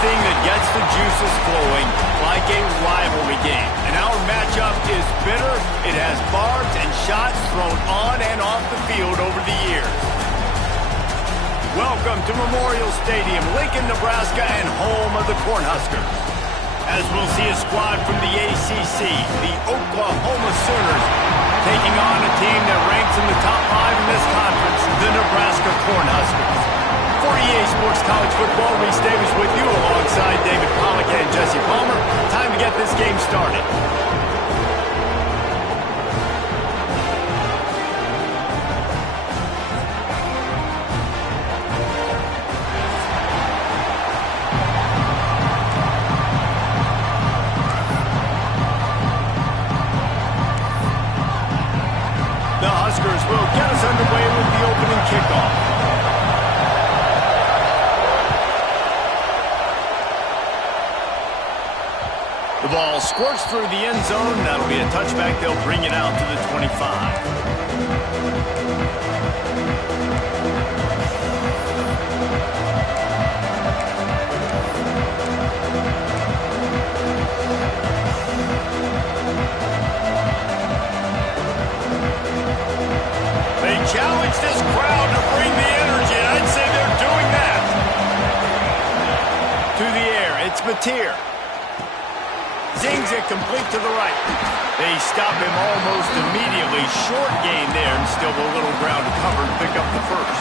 anything that gets the juices flowing, like a rivalry game. And our matchup is bitter. It has barbs and shots thrown on and off the field over the years. Welcome to Memorial Stadium, Lincoln, Nebraska, and home of the Cornhuskers. As we'll see a squad from the ACC, the Oklahoma Sooners, taking on a team that ranks in the top 5 in this conference, the Nebraska Cornhuskers. For EA Sports College Football, Reese Davis with you alongside David Pollack and Jesse Palmer. Time to get this game started. The Huskers will get us underway with the opening kickoff. The ball squirts through the end zone. That'll be a touchback. They'll bring it out to the 25. They challenge this crowd to bring the energy, and I'd say they're doing that. To the air, it's Mateer. Zings it complete to the right. They stop him almost immediately. Short gain there, and still a little ground to cover to pick up the first.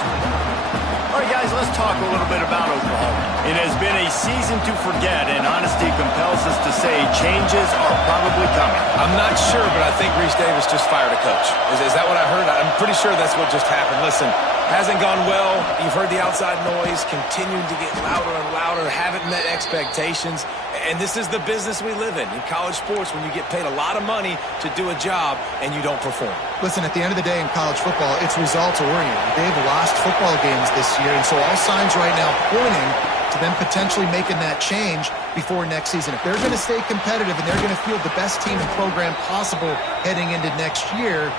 All right, guys, let's talk a little bit about Oklahoma. It has been a season to forget, and honesty compels us to say changes are probably coming. I'm not sure, but I think Reese Davis just fired a coach. Is that what I heard? I'm pretty sure that's what just happened. Listen, hasn't gone well. You've heard the outside noise, continuing to get louder and louder, haven't met expectations. And this is the business we live in college sports, when you get paid a lot of money to do a job and you don't perform. Listen, at the end of the day in college football, it's results-oriented. They've lost football games this year, and so all signs right now pointing to them potentially making that change before next season. If they're going to stay competitive and they're going to field the best team and program possible heading into next year,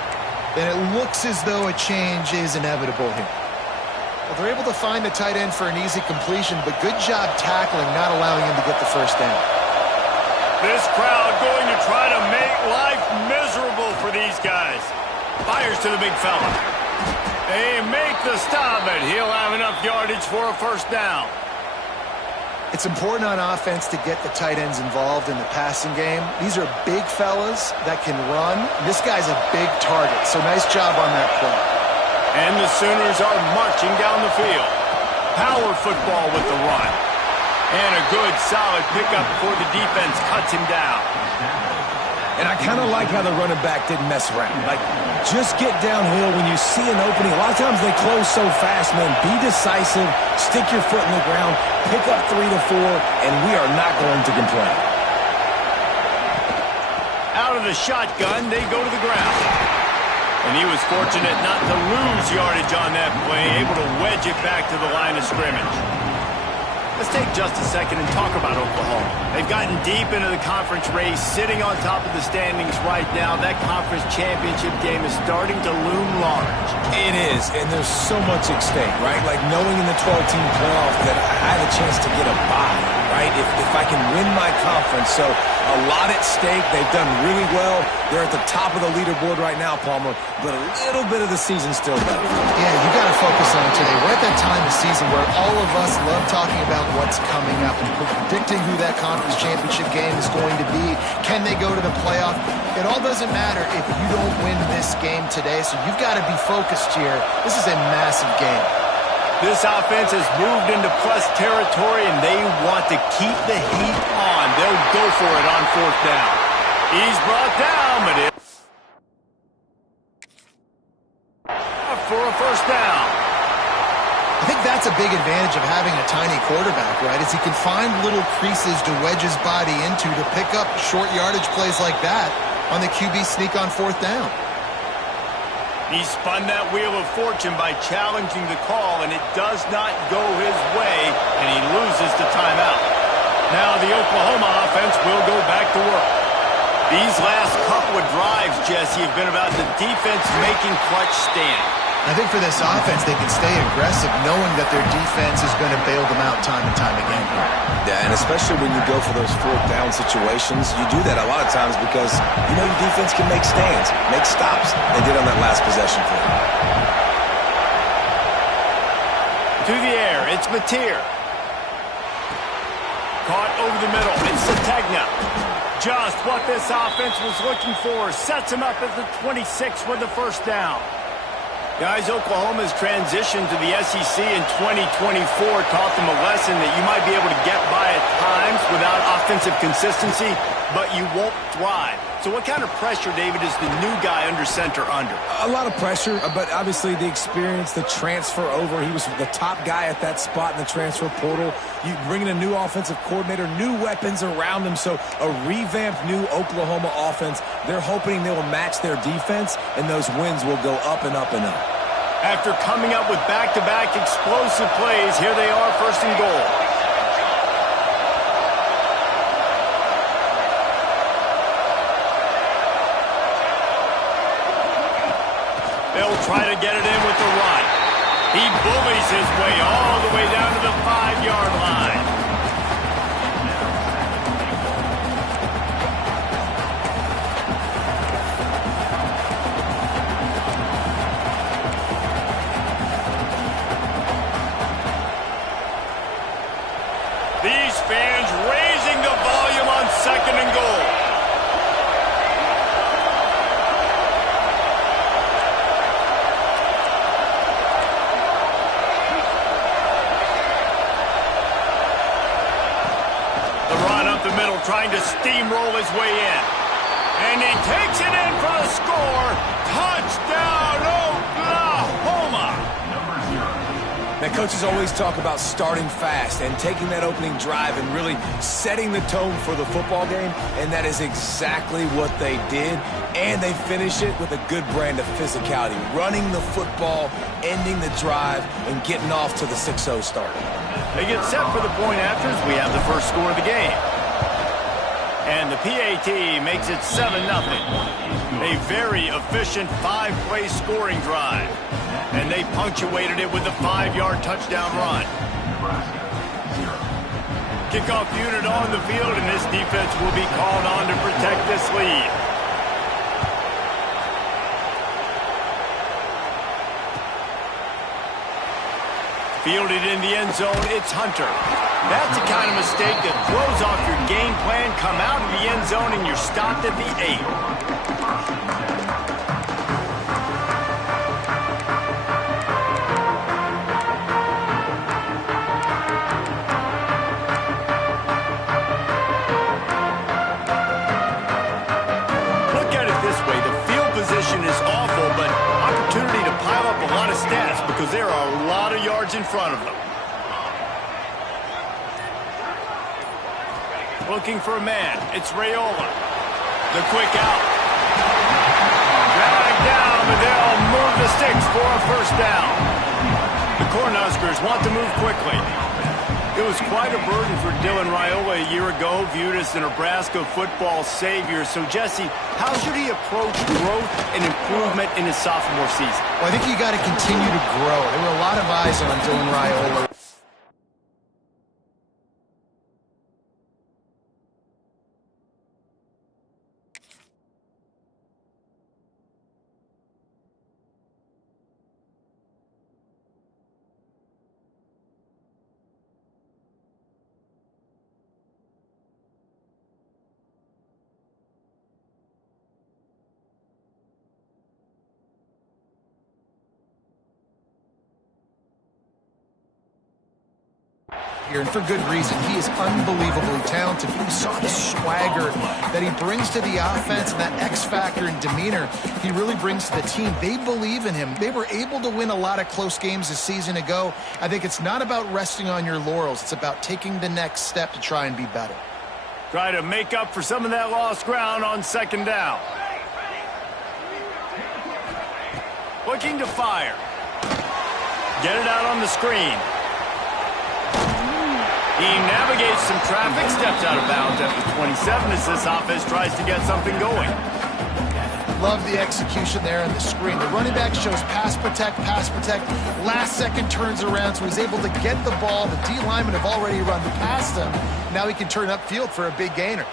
then it looks as though a change is inevitable here. Well, they're able to find the tight end for an easy completion, but good job tackling, not allowing him to get the first down. This crowd going to try to make life miserable for these guys. Fires to the big fella. They make the stop, and he'll have enough yardage for a first down. It's important on offense to get the tight ends involved in the passing game. These are big fellas that can run. This guy's a big target, so nice job on that play. And the Sooners are marching down the field. Power football with the run. And a good, solid pickup before the defense cuts him down. And I kind of like how the running back didn't mess around. Like, just get downhill when you see an opening. A lot of times they close so fast, man. Be decisive, stick your foot in the ground, pick up 3 to 4, and we are not going to complain. Out of the shotgun, they go to the ground. And he was fortunate not to lose yardage on that play, able to wedge it back to the line of scrimmage. Let's take just a second and talk about Oklahoma. They've gotten deep into the conference race, sitting on top of the standings right now. That conference championship game is starting to loom large. It is, and there's so much at stake, right? Like knowing in the 12-team playoff that I have a chance to get a bye, right? If I can win my conference. So a lot at stake. They've done really well. They're at the top of the leaderboard right now, Palmer, but a little bit of the season still left. Yeah, you got to focus on it today. We're at that time of the season where all of us love talking about what's coming up and predicting who that conference championship game is going to be. Can they go to the playoff? It all doesn't matter if you don't win this game today, so you've got to be focused here. This is a massive game. This offense has moved into plus territory, and they want to keep the heat on. They'll go for it on 4th down. He's brought down, but it's for a first down. I think that's a big advantage of having a tiny quarterback, right? Is he can find little creases to wedge his body into to pick up short yardage plays like that on the QB sneak on 4th down. He spun that wheel of fortune by challenging the call, and it does not go his way, and he loses the timeout. Now the Oklahoma offense will go back to work. These last couple of drives, Jesse, have been about the defense making clutch stands. I think for this offense, they can stay aggressive knowing that their defense is going to bail them out time and time again. Yeah, and especially when you go for those fourth down situations, you do that a lot of times because you know your defense can make stands, make stops. They did on that last possession for them. To the air, it's Mateer. Caught over the middle, it's Sategna. Just what this offense was looking for. Sets him up at the 26 with the first down. Guys, Oklahoma's transition to the SEC in 2024 taught them a lesson that you might be able to get by at times without offensive consistency, but you won't thrive. So what kind of pressure, David, is the new guy under center under? A lot of pressure, but obviously the experience, the transfer over. He was the top guy at that spot in the transfer portal. You bring in a new offensive coordinator, new weapons around him, so a revamped new Oklahoma offense. They're hoping they will match their defense, and those wins will go up and up and up. After coming up with back-to-back explosive plays, here they are, first and goal. They'll try to get it in with the run. He bullies his way all the way down to the 5-yard line. These fans raising the volume on second and goal. The run up the middle, trying to steamroll his way in. And he takes it in for the score. Touchdown, Oklahoma! Now, coaches always talk about starting fast and taking that opening drive and really setting the tone for the football game, and that is exactly what they did, and they finish it with a good brand of physicality, running the football, ending the drive, and getting off to the 6-0 start. They get set for the point afters. We have the first score of the game. And the PAT makes it 7-0. A very efficient 5-play scoring drive. And they punctuated it with a 5-yard touchdown run. Kickoff unit on the field, and this defense will be called on to protect this lead. Fielded in the end zone, it's Hunter. That's the kind of mistake that throws off your game plan. Come out of the end zone, and you're stopped at the 8. Is awful, but opportunity to pile up a lot of stats because there are a lot of yards in front of them. Looking for a man. It's Raiola. The quick out. Dragged down, but they'll move the sticks for a first down. The Cornhuskers want to move quickly. It was quite a burden for Dylan Raiola a year ago, viewed as the Nebraska football savior. So, Jesse, how should he approach growth and improvement in his sophomore season? Well, I think you got to continue to grow. There were a lot of eyes on Dylan Raiola. And for good reason. He is unbelievably talented. We saw the swagger that he brings to the offense and that X factor and demeanor he really brings to the team. They believe in him. They were able to win a lot of close games a season ago. I think it's not about resting on your laurels. It's about taking the next step to try and be better. Try to make up for some of that lost ground on second down. Looking to fire. Get it out on the screen. He navigates some traffic, steps out of bounds at the 27 as this offense tries to get something going. Love the execution there on the screen. The running back shows pass protect, last second turns around, so he's able to get the ball. The D linemen have already run past him. Now he can turn upfield for a big gainer.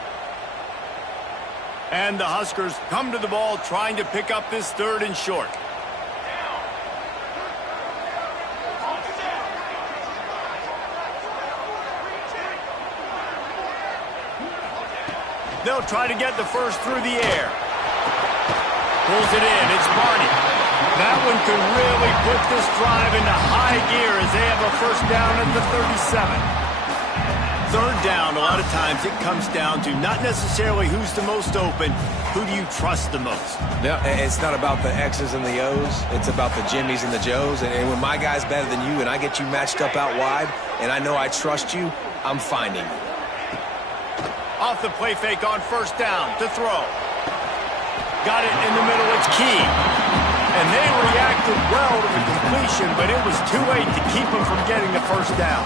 And the Huskers come to the ball trying to pick up this 3rd and short. They'll try to get the first through the air. Pulls it in. It's Barney. That one could really put this drive into high gear as they have a first down at the 37. 3rd down, a lot of times it comes down to not necessarily who's the most open, who do you trust the most? Yeah, it's not about the X's and the O's. It's about the Jimmies and the Joes. And when my guy's better than you and I get you matched up out wide and I know I trust you, I'm finding you. Off the play fake on first down to throw. Got it in the middle. It's Key. And they reacted well to the completion, but it was too late to keep them from getting the first down.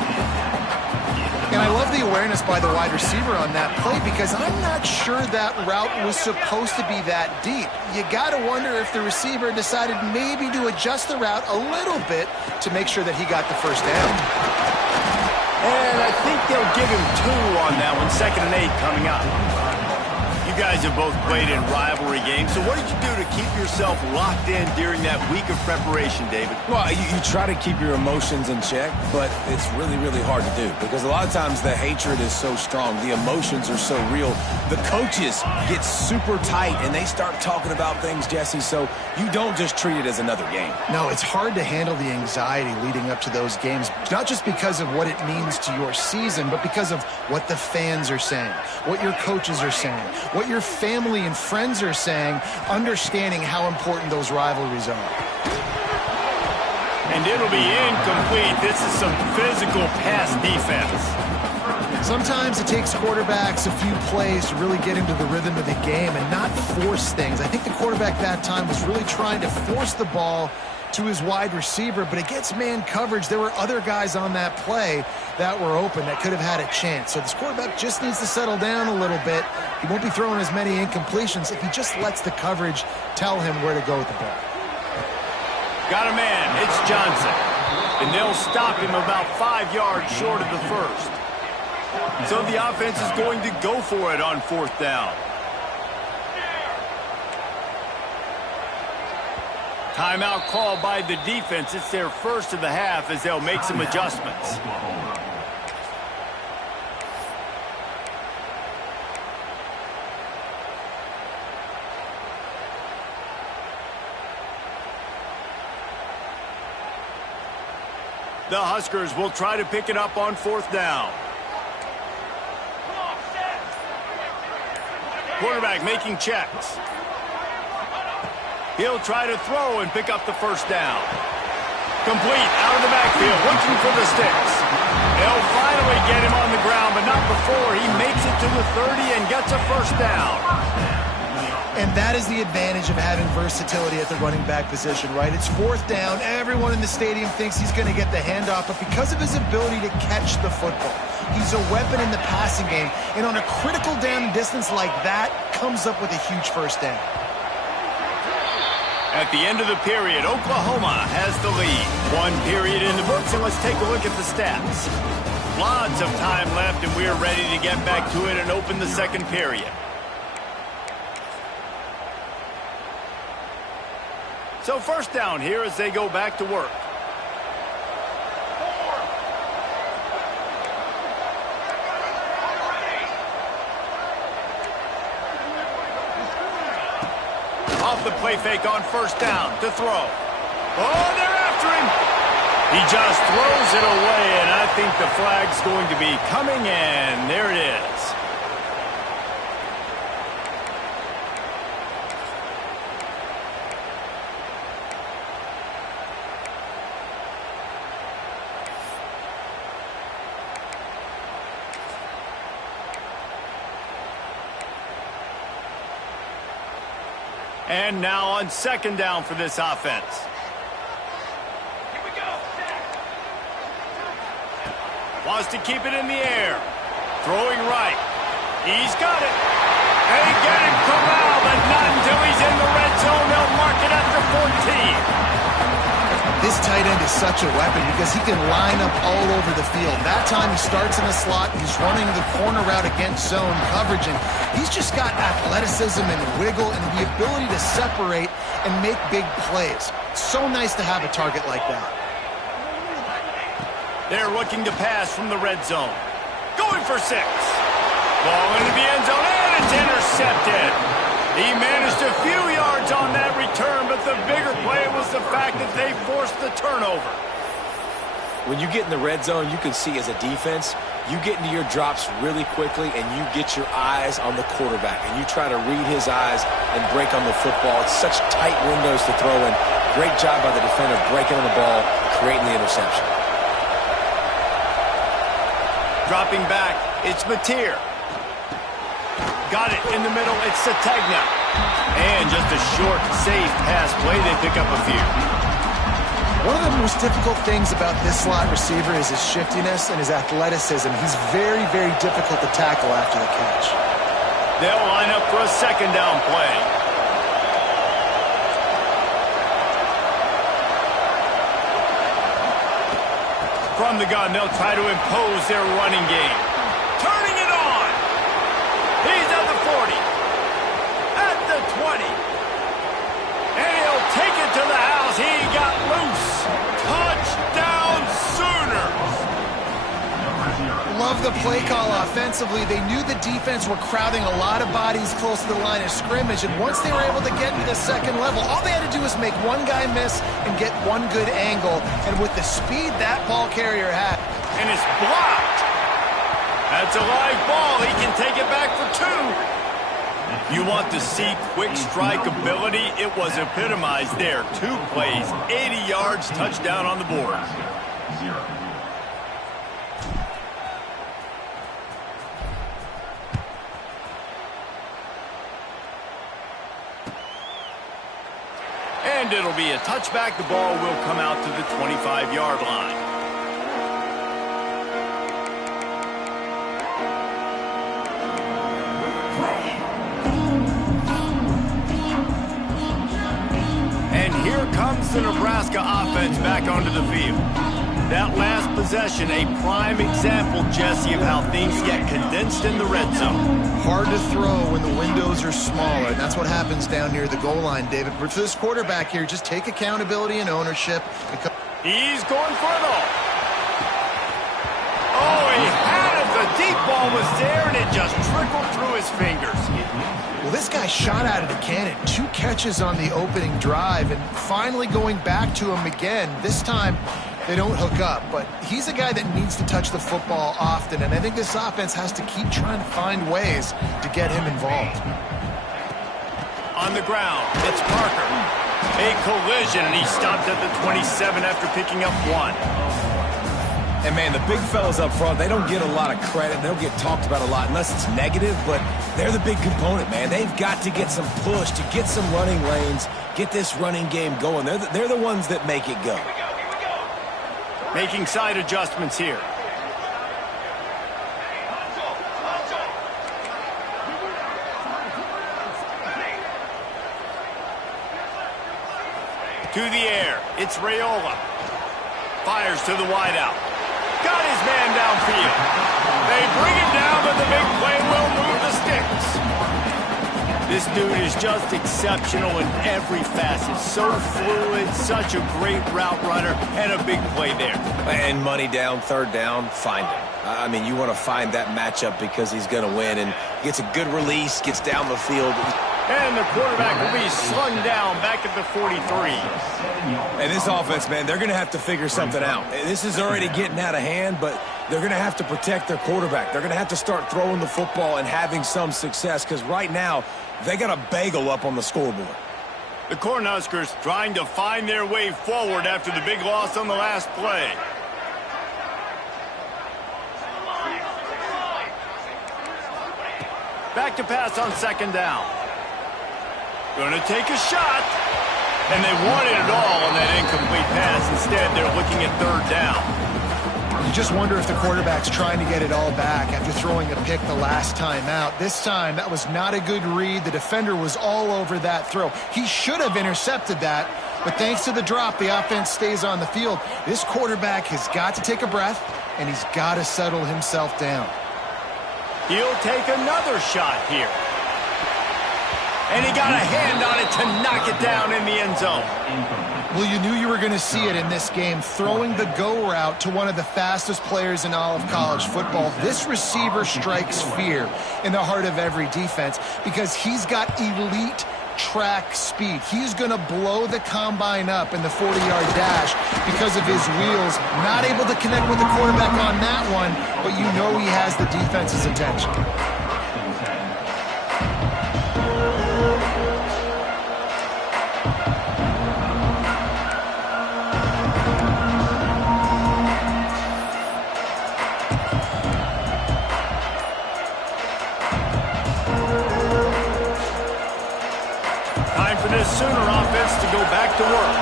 And I love the awareness by the wide receiver on that play because I'm not sure that route was supposed to be that deep. You got to wonder if the receiver decided maybe to adjust the route a little bit to make sure that he got the first down. And I think they'll give him 2 on that one. 2nd and 8 coming up. You guys have both played in rivalry games, so what did you do to keep yourself locked in during that week of preparation, David? Well, you try to keep your emotions in check, but it's really, really hard to do because a lot of times the hatred is so strong. The emotions are so real. The coaches get super tight, and they start talking about things, Jesse, so you don't just treat it as another game. No, it's hard to handle the anxiety leading up to those games, not just because of what it means to your season, but because of what the fans are saying, what your coaches are saying, what your family and friends are saying, understanding how important those rivalries are. And it'll be incomplete. This is some physical pass defense. Sometimes it takes quarterbacks a few plays to really get into the rhythm of the game and not force things. I think the quarterback that time was really trying to force the ball to his wide receiver, but against man coverage, there were other guys on that play that were open that could have had a chance. So this quarterback just needs to settle down a little bit. He won't be throwing as many incompletions if he just lets the coverage tell him where to go with the ball. Got a man. It's Johnson. And they'll stop him about 5 yards short of the first. So the offense is going to go for it on 4th down. Timeout called by the defense. It's their first of the half as they'll make some adjustments. The Huskers will try to pick it up on 4th down. Quarterback making checks. He'll try to throw and pick up the first down. Complete out of the backfield, looking for the sticks. They'll finally get him on the ground, but not before he makes it to the 30 and gets a first down. And that is the advantage of having versatility at the running back position, right? It's 4th down. Everyone in the stadium thinks he's going to get the handoff, but because of his ability to catch the football, he's a weapon in the passing game. And on a critical down and distance like that, comes up with a huge first down. At the end of the period, Oklahoma has the lead. 1 period in the books, and let's take a look at the stats. Lots of time left, and we're ready to get back to it and open the 2nd period. So first down here as they go back to work. Off the play fake on first down to throw. Oh, they're after him. He just throws it away, and I think the flag's going to be coming in. There it is. And now on 2nd down for this offense. Here we go. Wants to keep it in the air. Throwing right. He's got it. They get him corralled, but not until he's in the red end is such a weapon because he can line up all over the field. That time he starts in the slot, he's running the corner route against zone coverage, and he's just got athleticism and wiggle and the ability to separate and make big plays. So nice to have a target like that. They're looking to pass from the red zone. Going for 6. Ball into the end zone, and it's intercepted. He managed a few yards on that return, but the bigger play was the fact that they forced the turnover. When you get in the red zone, you can see as a defense, you get into your drops really quickly and you get your eyes on the quarterback and you try to read his eyes and break on the football. It's such tight windows to throw in. Great job by the defender breaking on the ball, creating the interception. Dropping back, it's Mateer. Got it in the middle, it's Sategna. And just a short, safe pass play, they pick up a few. One of the most difficult things about this slot receiver is his shiftiness and his athleticism. He's very, very difficult to tackle after the catch. They'll line up for a second down play. From the gun, they'll try to impose their running game. Turning it on. He's at the 40. At the 20. And he'll take it to the house. He got loose. Touchdown Sooners. Love the play call offensively. They knew the defense were crowding a lot of bodies close to the line of scrimmage, and once they were able to get into the second level, all they had to do was make one guy miss and get one good angle, and with the speed that ball carrier had. And it's blocked. That's a live ball. He can take it back for 2. You want to see quick strike ability? It was epitomized there. 2 plays, 80 yards, touchdown on the board. And it'll be a touchback. The ball will come out to the 25-yard line. And here comes the Nebraska offense back onto the field. That last possession, a prime example, Jesse, of how things get condensed in the red zone. Hard to throw when the windows are smaller, and that's what happens down near the goal line, David. But for this quarterback here, just take accountability and ownership. He's going for it all. Oh, he had it. The deep ball was there, and it just trickled through his fingers. Well, this guy shot out of the cannon. 2 catches on the opening drive, and finally going back to him again. This time, they don't hook up, but he's a guy that needs to touch the football often, and I think this offense has to keep trying to find ways to get him involved. On the ground, it's Parker. A collision, and he stopped at the 27 after picking up 1. And, man, the big fellas up front, they don't get a lot of credit. They don't get talked about a lot unless it's negative, but they're the big component, man. They've got to get some push, to get some running lanes, get this running game going. They're the ones that make it go. Making side adjustments here. To the air, it's Raiola. Fires to the wideout. Got his man downfield. They bring him down, but the big play will move the sticks. This dude is just exceptional in every facet. So fluid, such a great route runner, and a big play there. And money down, third down, find him. I mean, you want to find that matchup because he's going to win, and gets a good release, gets down the field. And the quarterback will be slung down back at the 43. And this offense, man, they're going to have to figure something out. This is already getting out of hand, but they're going to have to protect their quarterback. They're going to have to start throwing the football and having some success, because right now, they got a bagel up on the scoreboard. The Cornhuskers trying to find their way forward after the big loss on the last play. Back to pass on second down. Going to take a shot. And they wanted it all on that incomplete pass. Instead, they're looking at third down. You just wonder if the quarterback's trying to get it all back after throwing a pick the last time out. This time, that was not a good read. The defender was all over that throw. He should have intercepted that, but thanks to the drop, the offense stays on the field. This quarterback has got to take a breath, and he's got to settle himself down. He'll take another shot here. And he got a hand on it to knock it down in the end zone. Well, you knew you were going to see it in this game, throwing the go route to one of the fastest players in all of college football. This receiver strikes fear in the heart of every defense because he's got elite track speed. He's going to blow the combine up in the 40-yard dash because of his wheels. Not able to connect with the quarterback on that one, but you know he has the defense's attention. Sooner offense to go back to work.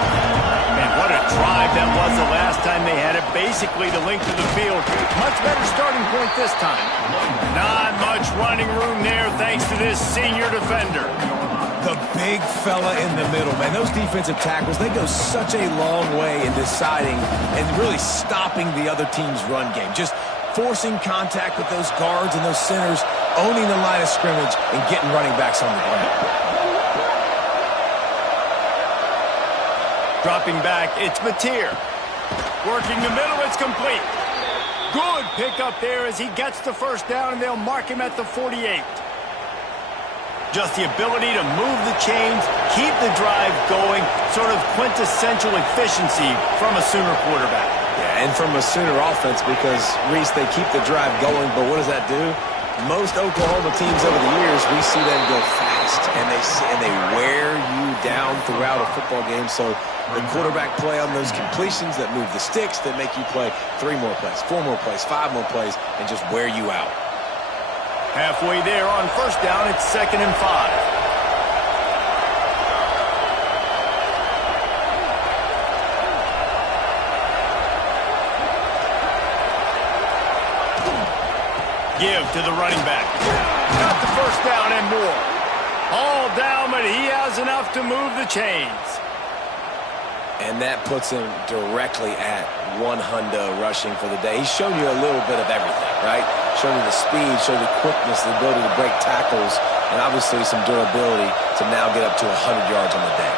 And what a drive that was the last time they had it. Basically the length of the field. Much better starting point this time. Not much running room there thanks to this senior defender. The big fella in the middle, man. Those defensive tackles, they go such a long way in deciding and really stopping the other team's run game. Just forcing contact with those guards and those centers, owning the line of scrimmage, and getting running backs on the ground. Dropping back, it's Mateer. Working the middle, it's complete. Good pickup there as he gets the first down, and they'll mark him at the 48. Just the ability to move the chains, keep the drive going, sort of quintessential efficiency from a Sooner quarterback. Yeah, and from a Sooner offense because, Reese, they keep the drive going, but what does that do? Most Oklahoma teams over the years, we see them go fast, and they wear you down throughout a football game. So the quarterback play on those completions that move the sticks, that make you play 3 more plays, 4 more plays, 5 more plays, and just wear you out. Halfway there on first down, it's 2nd and 5. Give to the running back. Got the first down and more. All down, but he has enough to move the chains. And that puts him directly at 100 rushing for the day. He's shown you a little bit of everything, right? Shown you the speed, shown you the quickness, the ability to break tackles, and obviously some durability to now get up to 100 yards on the day.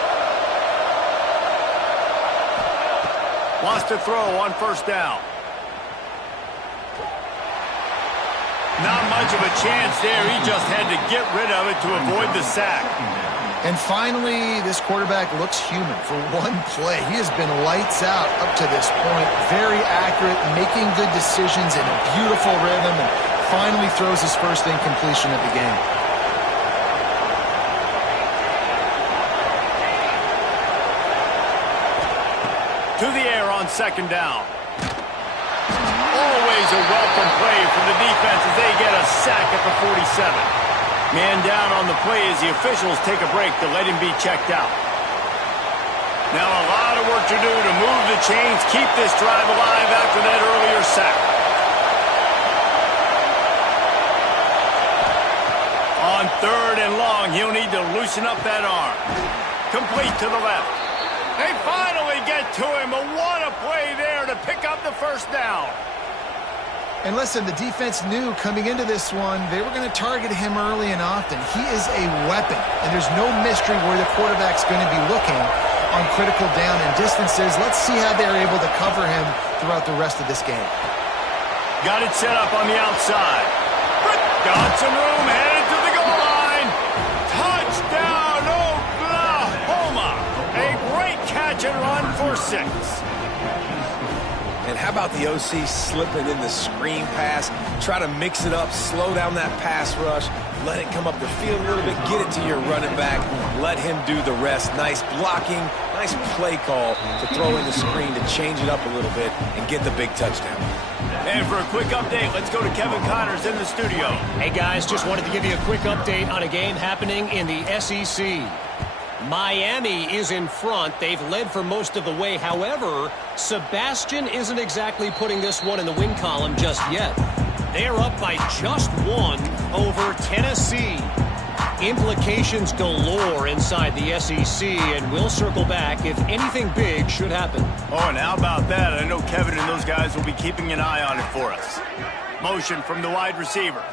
Wants to throw on first down. Not much of a chance there. He just had to get rid of it to avoid the sack. And finally, this quarterback looks human for one play. He has been lights out up to this point. Very accurate, making good decisions in a beautiful rhythm, and finally throws his first incompletion of the game. To the air on 2nd down. Always a welcome play from the defense as they get a sack at the 47. Man down on the play as the officials take a break to let him be checked out. Now a lot of work to do to move the chains, keep this drive alive after that earlier sack. On 3rd and long, he'll need to loosen up that arm. Complete to the left. They finally get to him, but what a play there to pick up the first down. And listen, the defense knew coming into this one, they were going to target him early and often. He is a weapon, and there's no mystery where the quarterback's going to be looking on critical down and distances. Let's see how they're able to cover him throughout the rest of this game. Got it set up on the outside. Got some room, headed to the goal line. Touchdown, Oklahoma. A great catch and run for 6. And how about the OC slipping in the screen pass? Try to mix it up, slow down that pass rush, let it come up the field a little bit, get it to your running back, let him do the rest. Nice blocking, nice play call to throw in the screen to change it up a little bit and get the big touchdown. And for a quick update, let's go to Kevin Connors in the studio. Hey guys, just wanted to give you a quick update on a game happening in the SEC. Miami is in front. They've led for most of the way. However, Sebastian isn't exactly putting this one in the win column just yet. They're up by just one over Tennessee. Implications galore inside the SEC, and we'll circle back if anything big should happen. Oh, and how about that? I know Kevin and those guys will be keeping an eye on it for us. Motion from the wide receiver.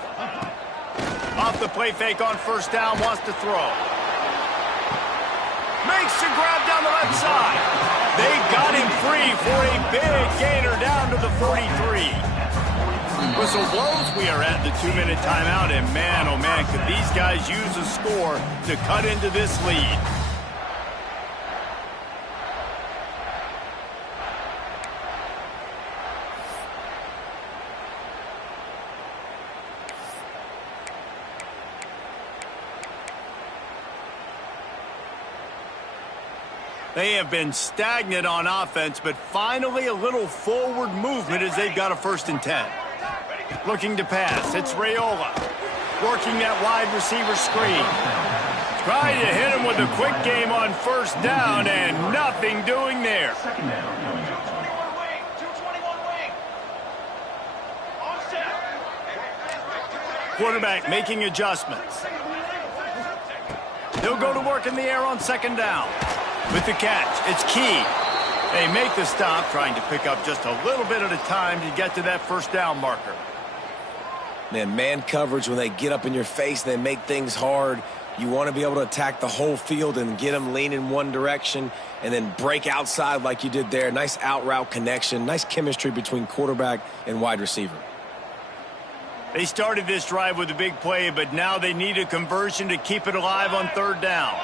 Off the play fake on first down, wants to throw. Makes the grab down the left side. They got him free for a big gainer down to the 43. Whistle blows. We are at the 2-minute timeout, and man, oh man, could these guys use a score to cut into this lead. They have been stagnant on offense, but finally a little forward movement as they've got a 1st and 10. Looking to pass. It's Raiola. Working that wide receiver screen. Trying to hit him with a quick game on first down, and nothing doing there. Quarterback making adjustments. He'll go to work in the air on 2nd down. With the catch, it's Key. They make the stop, trying to pick up just a little bit at a time to get to that 1st down marker. Man coverage, when they get up in your face, they make things hard. You want to be able to attack the whole field and get them leaning one direction and then break outside like you did there. Nice out route connection, nice chemistry between quarterback and wide receiver. They started this drive with a big play, but now they need a conversion to keep it alive on 3rd down.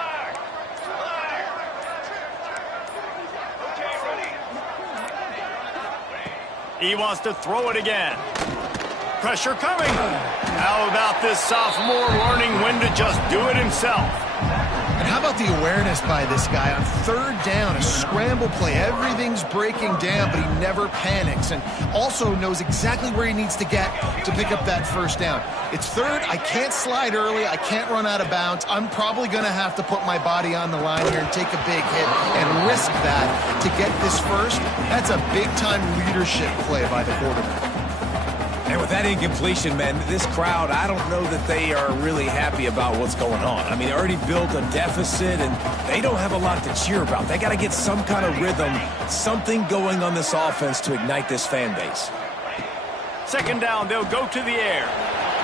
He wants to throw it again. Pressure coming. How about this sophomore learning when to just do it himself? And how about the awareness by this guy on 3rd down, a scramble play. Everything's breaking down, but he never panics and also knows exactly where he needs to get to pick up that 1st down. It's 3rd. I can't slide early. I can't run out of bounds. I'm probably going to have to put my body on the line here and take a big hit and risk that to get this 1st. That's a big-time leadership play by the quarterback. And with that incompletion, man, this crowd, I don't know that they are really happy about what's going on. I mean, they already built a deficit, and they don't have a lot to cheer about. They got to get some kind of rhythm, something going on this offense to ignite this fan base. 2nd down, they'll go to the air.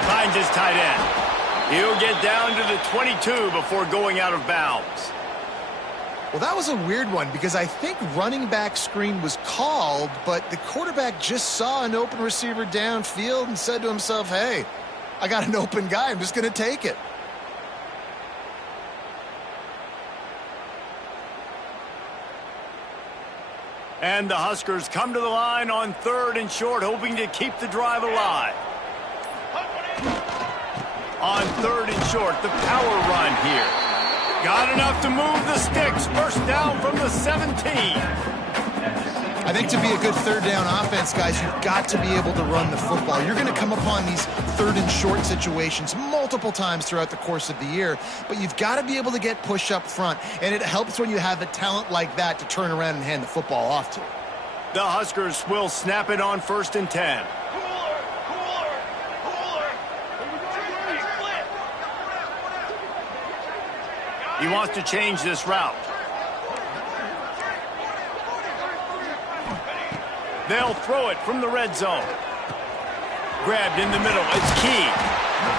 Finds his tight end. He'll get down to the 22 before going out of bounds. Well, that was a weird one because I think running back screen was called, but the quarterback just saw an open receiver downfield and said to himself, hey, I got an open guy. I'm just going to take it. And the Huskers come to the line on 3rd and short, hoping to keep the drive alive. On 3rd and short, the power run here. Got enough to move the sticks. 1st down from the 17. I think to be a good 3rd down offense, guys, you've got to be able to run the football. You're going to come upon these 3rd and short situations multiple times throughout the course of the year, but you've got to be able to get push up front, and it helps when you have a talent like that to turn around and hand the football off to. The Huskers will snap it on 1st and 10. He wants to change this route. They'll throw it from the red zone. Grabbed in the middle. It's Key.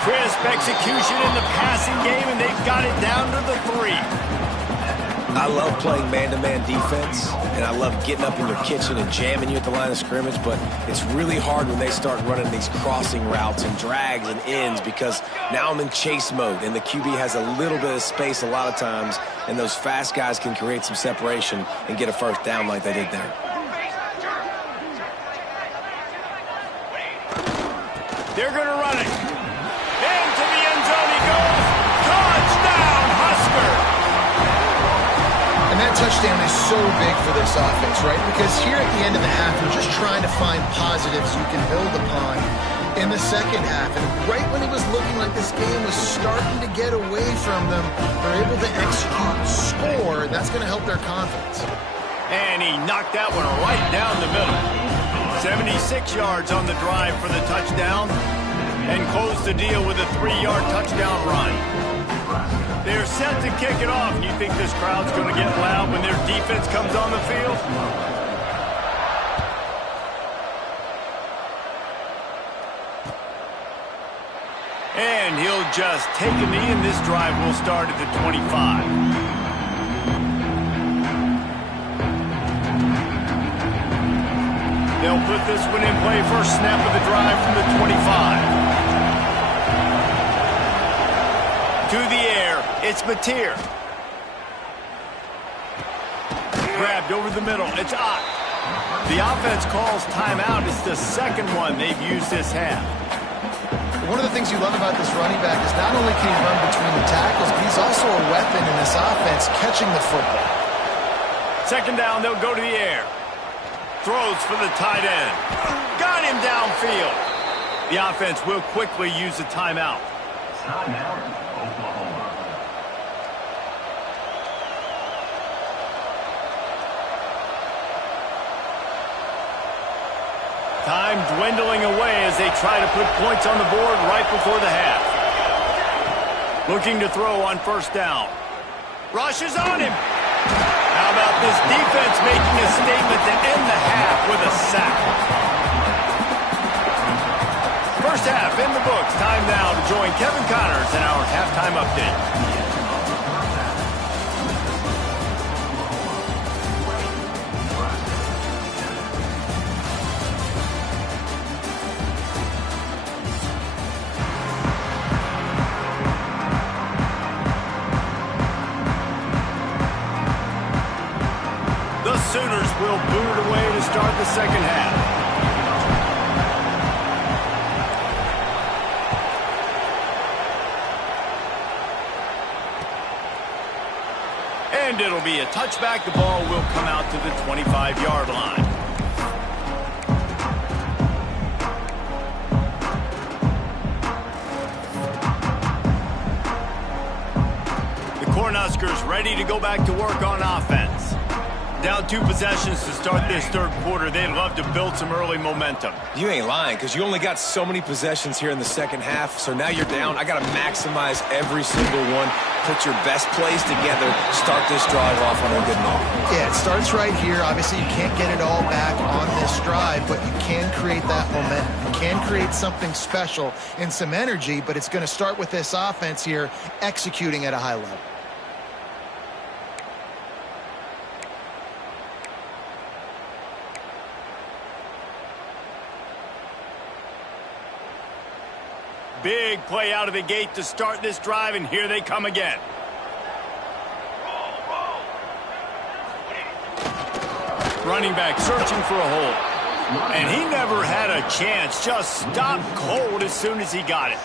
Crisp execution in the passing game, and they've got it down to the 3. I love playing man-to-man defense, and I love getting up in your kitchen and jamming you at the line of scrimmage, but it's really hard when they start running these crossing routes and drags and ends because now I'm in chase mode, and the QB has a little bit of space a lot of times, and those fast guys can create some separation and get a 1st down like they did there. They're going to run it. Into the end zone he goes. Touchdown, Husker! And that touchdown is so big for this offense, right? Because here at the end of the half, you're just trying to find positives you can build upon. in the second half. And right when it was looking like this game was starting to get away from them, they're able to execute, score, and that's going to help their confidence. And he knocked that one right down the middle. 76 yards on the drive for the touchdown, and closed the deal with a 3-yard touchdown run. They're set to kick it off. You think this crowd's going to get loud when their defense comes on the field? And he'll just take a knee, and this drive will start at the 25. They'll put this one in play. First snap of the drive from the 25. To the air, it's Mateer. Grabbed over the middle, it's Ott. The offense calls timeout. It's the second one they've used this half. One of the things you love about this running back is not only can he run between the tackles, but he's also a weapon in this offense catching the football. Second down, they'll go to the air. Throws for the tight end. Got him downfield. The offense will quickly use a timeout. Timeout, Oklahoma. Time dwindling away as they try to put points on the board right before the half. Looking to throw on first down. Rushes on him. How about this defense making a statement to end the half with a sack? First half in the books. Time now to join Kevin Connors in our halftime update. The Sooners will boot it away to start the second half. And it'll be a touchback. The ball will come out to the 25-yard line. The Cornhuskers ready to go back to work on offense. Down 2 possessions to start this third quarter. They'd love to build some early momentum. You ain't lying, because you only got so many possessions here in the second half, so now you're down. I got to maximize every single one. Put your best plays together. Start this drive off on a good note. Yeah, it starts right here. Obviously, you can't get it all back on this drive, but you can create that momentum. You can create something special and some energy, but it's going to start with this offense here executing at a high level. Big play out of the gate to start this drive, and here they come again. Running back searching for a hole. And he never had a chance. Just stopped cold as soon as he got it.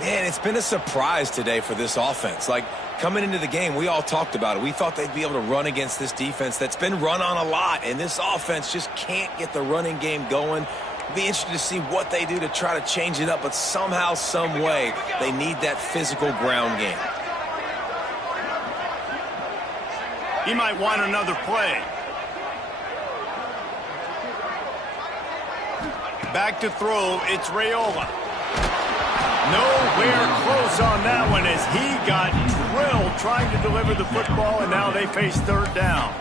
Man, it's been a surprise today for this offense. Like, coming into the game, we all talked about it. We thought they'd be able to run against this defense that's been run on a lot, and this offense just can't get the running game going. Be interested to see what they do to try to change it up, but somehow, some way, they need that physical ground game. He might want another play. Back to throw, it's Raiola. Nowhere close on that one as he got drilled trying to deliver the football, and now they face third down.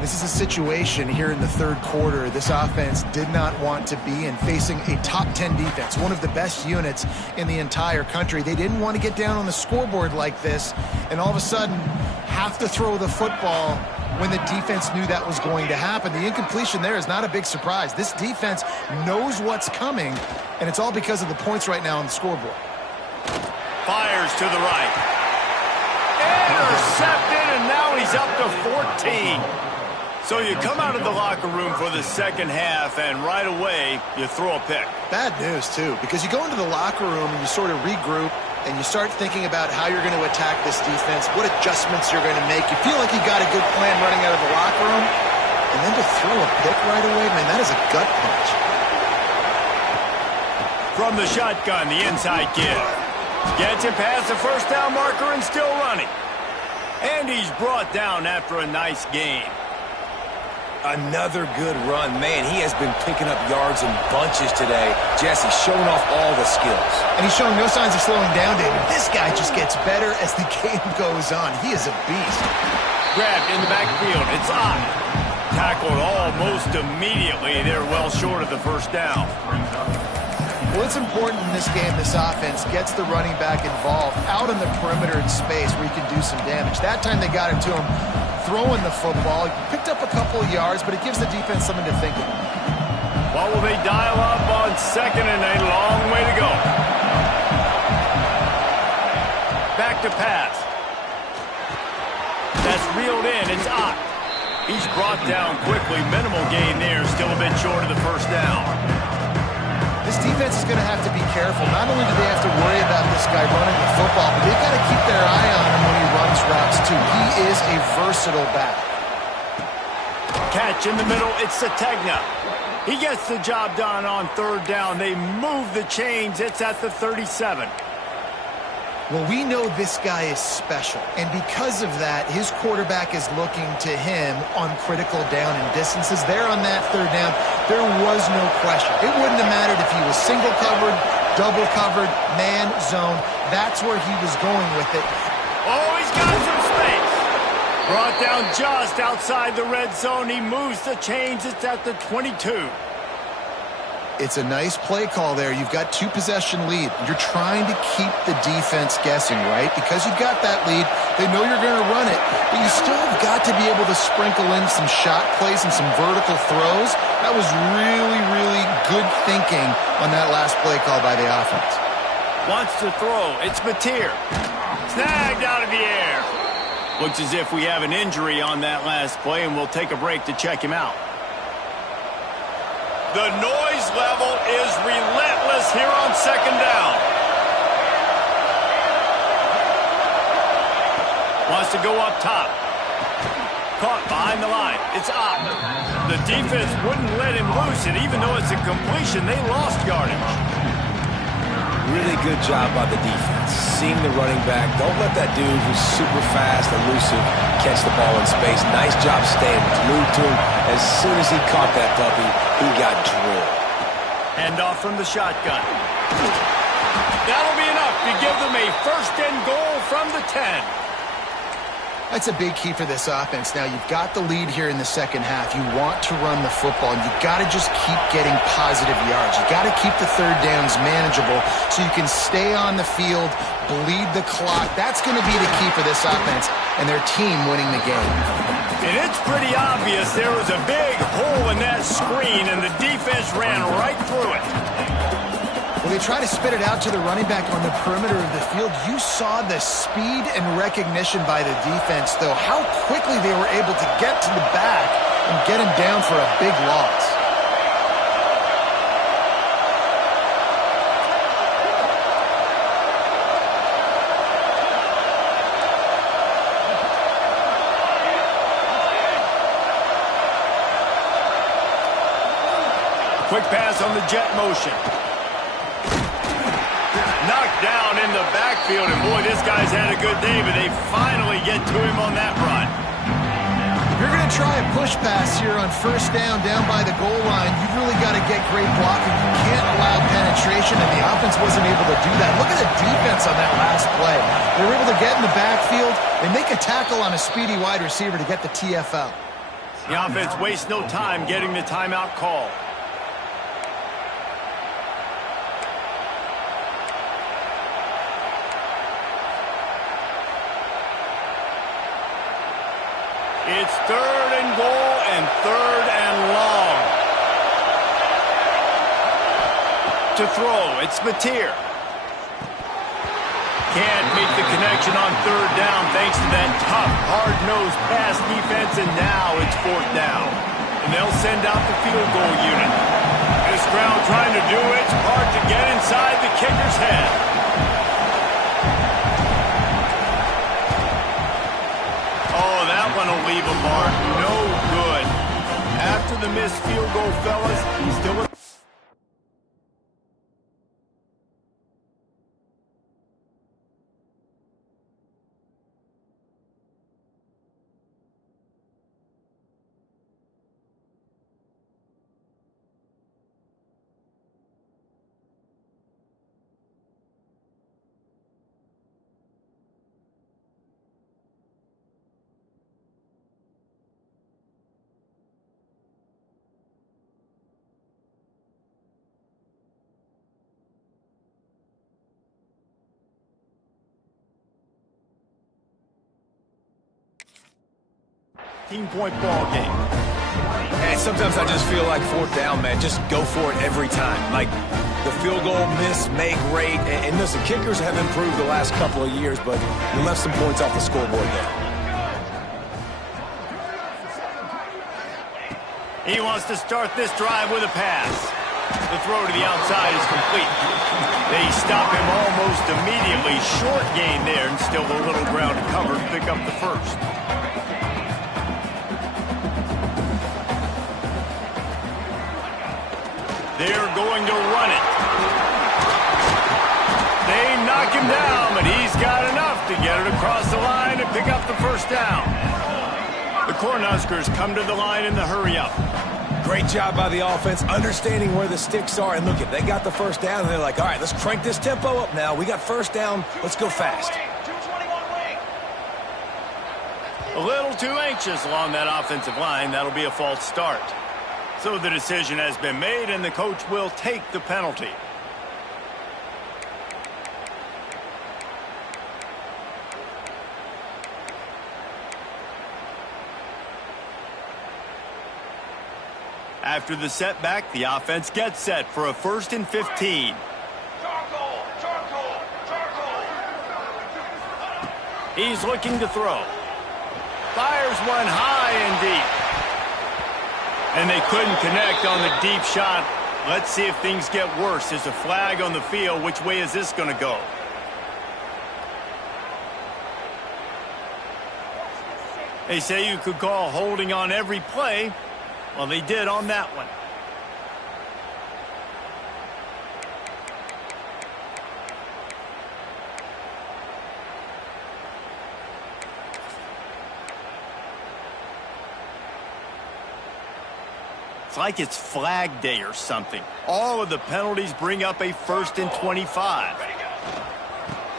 This is a situation here in the third quarter this offense did not want to be in, facing a top 10 defense, one of the best units in the entire country. They didn't want to get down on the scoreboard like this and all of a sudden have to throw the football when the defense knew that was going to happen. The incompletion there is not a big surprise. This defense knows what's coming, and it's all because of the points right now on the scoreboard. Fires to the right. Intercepted, and now he's up to 14. So you come out of the locker room for the second half, and right away, you throw a pick. Bad news, too, because you go into the locker room and you sort of regroup, and you start thinking about how you're going to attack this defense, what adjustments you're going to make. You feel like you got a good plan running out of the locker room, and then to throw a pick right away, man, that is a gut punch. From the shotgun, the inside give. Gets him past the first down marker and still running. And he's brought down after a nice gain. Another good run. Man, he has been picking up yards in bunches today. Jesse showing off all the skills. And he's showing no signs of slowing down, David. This guy just gets better as the game goes on. He is a beast. Grabbed in the backfield. It's on. Tackled almost immediately. They're well short of the first down. Well, it's important in this game, this offense gets the running back involved out in the perimeter in space where he can do some damage. That time they got it to him throwing the football. He picked up a couple of yards, but it gives the defense something to think about. What will they dial up on second and a long way to go? Back to pass. That's reeled in. It's Ott. He's brought down quickly. Minimal gain there. Still a bit short of the first down. This defense is going to have to be careful. Not only do they have to worry about this guy running the football, but they've got to keep their eye on him when he runs routes, too. He is a versatile back. Catch in the middle. It's Sategna. He gets the job done on third down. They move the chains. It's at the 37. Well, we know this guy is special, and because of that, his quarterback is looking to him on critical down and distances. There on that third down, there was no question. It wouldn't have mattered if he was single covered, double covered, man, zone. That's where he was going with it. Oh, he's got some space. Brought down just outside the red zone. He moves the chains. It's at the 22. It's a nice play call there. You've got two-possession lead. You're trying to keep the defense guessing, right? Because you've got that lead, they know you're going to run it, but you still have got to be able to sprinkle in some shot plays and some vertical throws. That was really, really good thinking on that last play call by the offense. Wants to throw. It's Mateer. Snagged out of the air. Looks as if we have an injury on that last play, and we'll take a break to check him out. The noise level is relentless here on second down. Wants to go up top. Caught behind the line. It's up. The defense wouldn't let him loose, and even though it's a completion, they lost yardage. Really good job by the defense. Seeing the running back. Don't let that dude who's super fast, elusive, catch the ball in space. Nice job staying glued to him. As soon as he caught that puppy, he got drilled. Hand off from the shotgun. That'll be enough to give them a first and goal from the 10. That's a big key for this offense. Now, you've got the lead here in the second half. You want to run the football, and you've got to just keep getting positive yards. You've got to keep the third downs manageable so you can stay on the field, bleed the clock. That's going to be the key for this offense and their team winning the game. And it's pretty obvious there was a big hole in that screen, and the defense ran right through it. Well, they try to spit it out to the running back on the perimeter of the field. You saw the speed and recognition by the defense, though, how quickly they were able to get to the back and get him down for a big loss. Quick pass on the jet motion. Knocked down in the backfield, and boy, this guy's had a good day, but they finally get to him on that run. If you're going to try a push pass here on first down by the goal line, you've really got to get great blocking. You can't allow penetration, and the offense wasn't able to do that. Look at the defense on that last play. They were able to get in the backfield. They make a tackle on a speedy wide receiver to get the TFL. The offense wastes no time getting the timeout call. It's third and goal and third and long. To throw, it's Mateer. Can't make the connection on third down thanks to that tough, hard-nosed pass defense, and now it's fourth down. And they'll send out the field goal unit. This crowd trying to do its part to get inside the kicker's head. Will leave a mark. No good. After the missed field goal, fellas, he's still 15-point ball game. And sometimes I just feel like fourth down, man, just go for it every time. Like the field goal miss, make rate. And listen, kickers have improved the last couple of years, but you left some points off the scoreboard there. He wants to start this drive with a pass. The throw to the outside is complete. They stop him almost immediately. Short gain there, and still a little ground to cover to pick up the first. They're going to run it. They knock him down, but he's got enough to get it across the line and pick up the first down. The Cornhuskers come to the line in the hurry-up. Great job by the offense, understanding where the sticks are. And look, they got the first down, and they're like, all right, let's crank this tempo up now. We got first down. Let's go fast. A little too anxious along that offensive line. That'll be a false start. So the decision has been made, and the coach will take the penalty. After the setback, the offense gets set for a 1st and 15. He's looking to throw. Fires one high and deep. And they couldn't connect on the deep shot. Let's see if things get worse. There's a flag on the field. Which way is this going to go? They say you could call holding on every play. Well, they did on that one. It's like it's flag day or something. All of the penalties bring up a 1st and 25.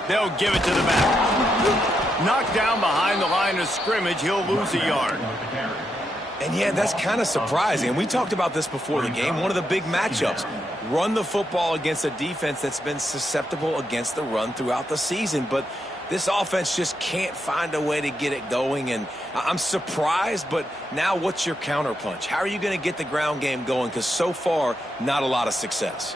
They'll give it to the back. Knocked down behind the line of scrimmage, he'll lose a yard. And yeah, that's kind of surprising. And we talked about this before the game. One of the big matchups. Run the football against a defense that's been susceptible against the run throughout the season. But this offense just can't find a way to get it going. And I'm surprised, but now what's your counterpunch? How are you going to get the ground game going? Because so far, not a lot of success.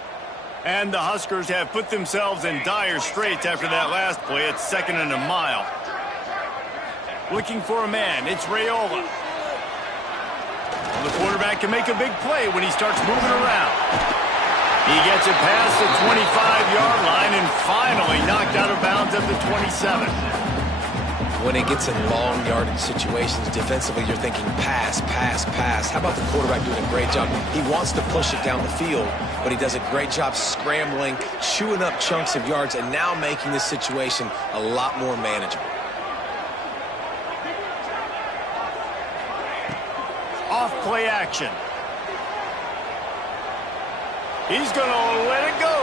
And the Huskers have put themselves in dire straits after that last play. It's 2nd and a mile. Looking for a man. It's Raiola. The quarterback can make a big play when he starts moving around. He gets it past the 25-yard line and finally knocked out of bounds at the 27. When it gets in long yardage situations, defensively, you're thinking pass, pass, pass. How about the quarterback doing a great job? He wants to push it down the field, but he does a great job scrambling, chewing up chunks of yards, and now making this situation a lot more manageable. Off-play action. He's going to let it go.